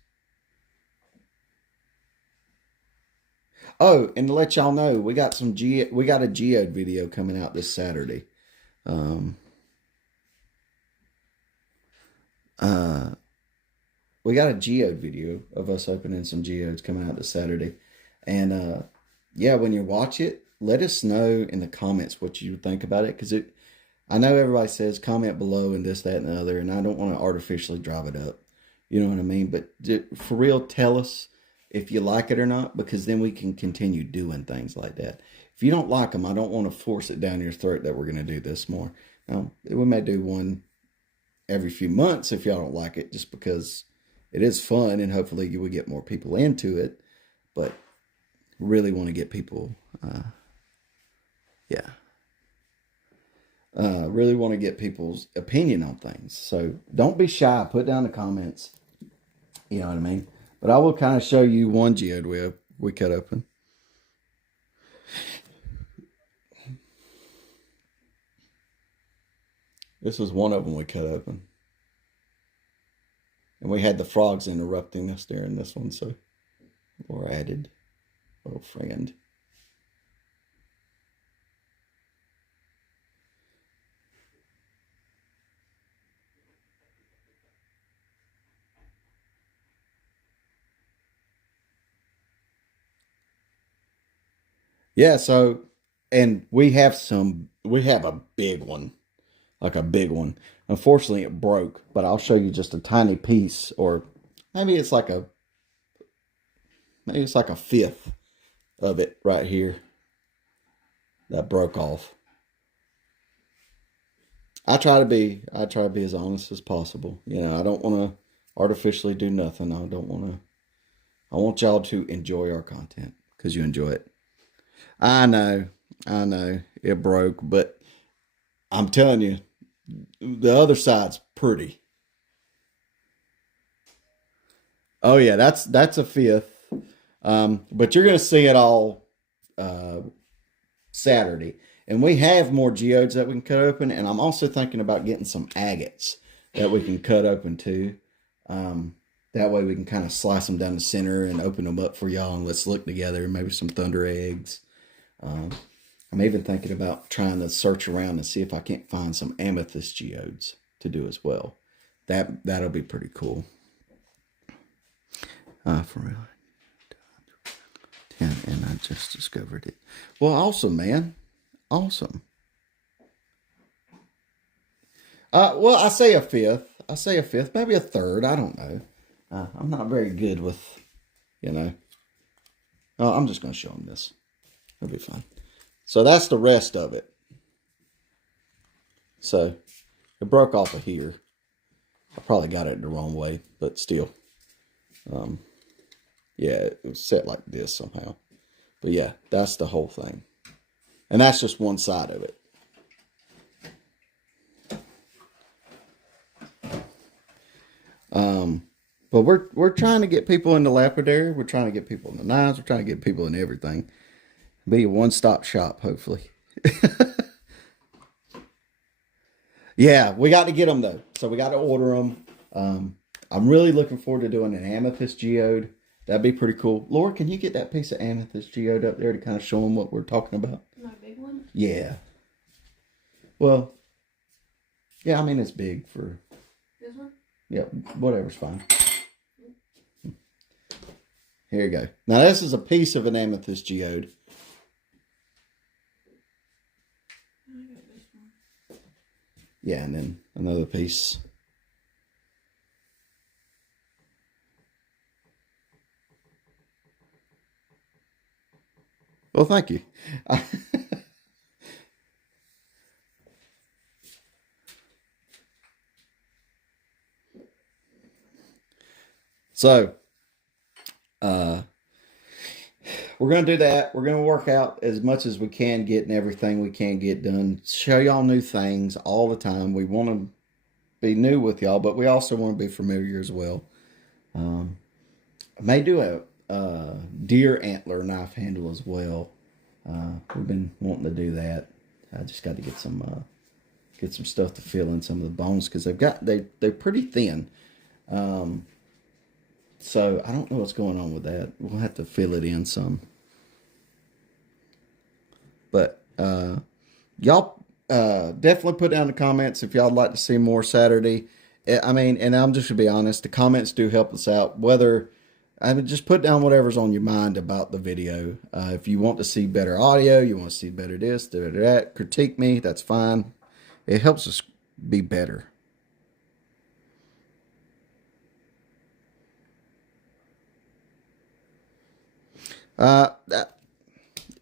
Oh, and to let y'all know, we got a geode video coming out this Saturday. We got a geode video of us opening some geodes coming out this Saturday. And yeah, when you watch it, let us know in the comments what you think about it. Because I know everybody says comment below and this, that, and the other. And I don't want to artificially drive it up. You know what I mean? But for real, tell us if you like it or not. Because then we can continue doing things like that. If you don't like them, I don't want to force it down your throat that we're going to do this more. Now, we may do one every few months if y'all don't like it. Just because it is fun. And hopefully you will get more people into it. But really want to get people, really want to get people's opinion on things. So don't be shy. Put down the comments You know what I mean? But I will kind of show you one geode we cut open. This was one of them we cut open. And we had the frogs interrupting us during this one, so we're added. Little friend. Yeah, so, and we have a big one, like a big one. Unfortunately, it broke, but I'll show you just a tiny piece, or maybe it's like a fifth of it right here that broke off. I try to be as honest as possible. You know, I don't want to artificially do nothing. I want y'all to enjoy our content because you enjoy it. I know it broke, but I'm telling you, the other side's pretty. Oh yeah, that's a fifth. But you're gonna see it all Saturday. And we have more geodes that we can cut open, and I'm also thinking about getting some agates that we can cut open too. That way we can kind of slice them down the center and open them up for y'all, and let's look together. Maybe some thunder eggs. I'm even thinking about trying to search around and see if I can't find some amethyst geodes to do as well. That'll be pretty cool. For real. 10, and I just discovered it. Well, awesome, man. Awesome. Well, I say a fifth, maybe a third. I don't know. I'm not very good with, you know. I'm just going to show them this. It'll be fine. So that's the rest of it. So it broke off of here. I probably got it the wrong way, but still. Yeah, it was set like this somehow. But yeah, that's the whole thing. And that's just one side of it. But we're trying to get people into lapidary. We're trying to get people in the knives. We're trying to get people in everything. Be a one-stop shop, hopefully. Yeah, we got to get them, though. So we got to order them. I'm really looking forward to doing an amethyst geode. That'd be pretty cool. Laura, can you get that piece of amethyst geode up there to kind of show them what we're talking about? My big one? Yeah. Well, yeah, I mean, it's big for... This one? Yeah, whatever's fine. Here you go. Now, this is a piece of an amethyst geode. Yeah, and then another piece. Well, thank you. So, we're going to do that. We're going to work out as much as we can, getting everything we can get done. Show y'all new things all the time. We want to be new with y'all, but we also want to be familiar as well. I may do a deer antler knife handle as well. We've been wanting to do that. I just got to get some stuff to fill in some of the bones because they're pretty thin. So I don't know what's going on with that. We'll have to fill it in some. But y'all definitely put down in the comments if y'all would like to see more Saturday. I mean, and I'm just to be honest, the comments do help us out. Just put down whatever's on your mind about the video. If you want to see better audio, you want to see better this, that, critique me, that's fine. It helps us be better.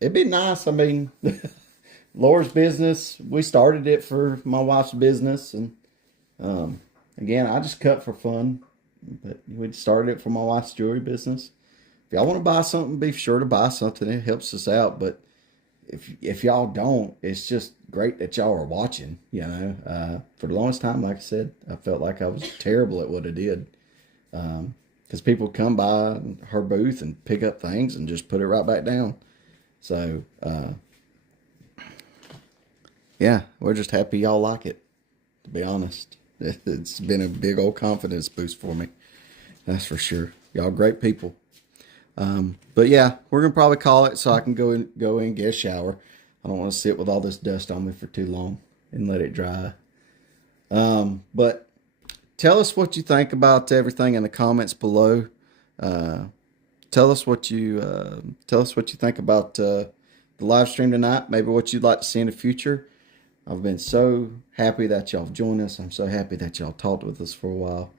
It'd be nice. I mean, Laura's business, we started it for my wife's business. And again, I just cut for fun. But we started it for my wife's jewelry business. If y'all want to buy something, be sure to buy something. It helps us out. But if y'all don't, it's just great that y'all are watching. You know, for the longest time, like I said, I felt like I was terrible at what I did. because people come by her booth and pick up things and just put it right back down. So, yeah, we're just happy y'all like it, to be honest. It's been a big old confidence boost for me. That's for sure. Y'all great people. But yeah, we're going to probably call it so I can go in, get a shower. I don't want to sit with all this dust on me for too long and let it dry. But tell us what you think about everything in the comments below. Tell us what you think about the live stream tonight. Maybe what you'd like to see in the future. I've been so happy that y'all joined us. I'm so happy that y'all talked with us for a while.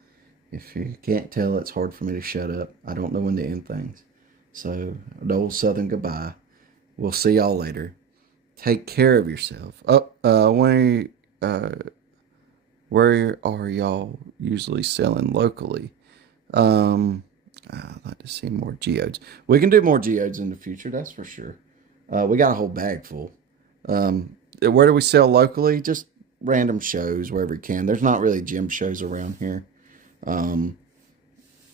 If you can't tell, it's hard for me to shut up. I don't know when to end things. So, the old Southern goodbye. We'll see y'all later. Take care of yourself. Where are y'all usually selling locally? I'd like to see more geodes. We can do more geodes in the future, that's for sure. We got a whole bag full. Where do we sell locally? Just random shows wherever we can. There's not really gem shows around here. I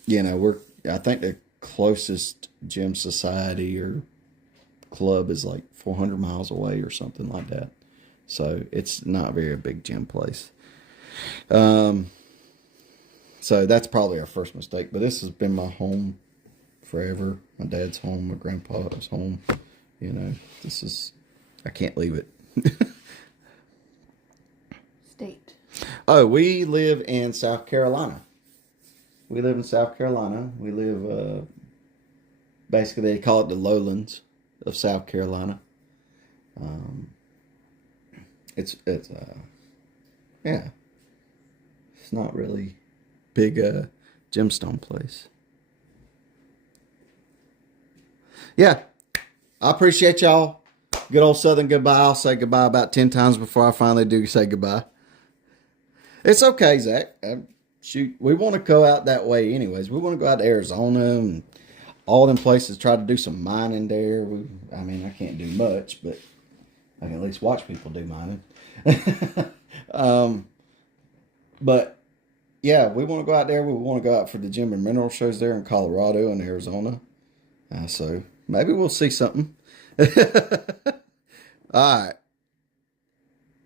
think the closest gem society or club is like 400 miles away or something like that. So it's not very a big gem place. So that's probably our first mistake, but this has been my home forever. My dad's home, my grandpa's home. I can't leave it. State. Oh, we live in South Carolina. We live, basically they call it the lowlands of South Carolina. It's not really big gemstone place. Yeah, I appreciate y'all. Good old Southern goodbye. I'll say goodbye about 10 times before I finally do say goodbye. It's okay, Zach. Shoot, we want to go out that way anyways. We want to go out to Arizona and all them places, try to do some mining there. I can't do much, but I can at least watch people do mining. But yeah, we want to go out there. We want to go out for the gem and mineral shows there in Colorado and Arizona. So maybe we'll see something. All right.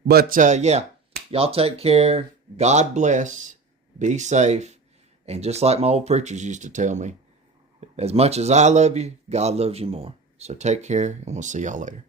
But yeah, y'all take care. God bless. Be safe. And just like my old preachers used to tell me, as much as I love you, God loves you more. So take care, and we'll see y'all later.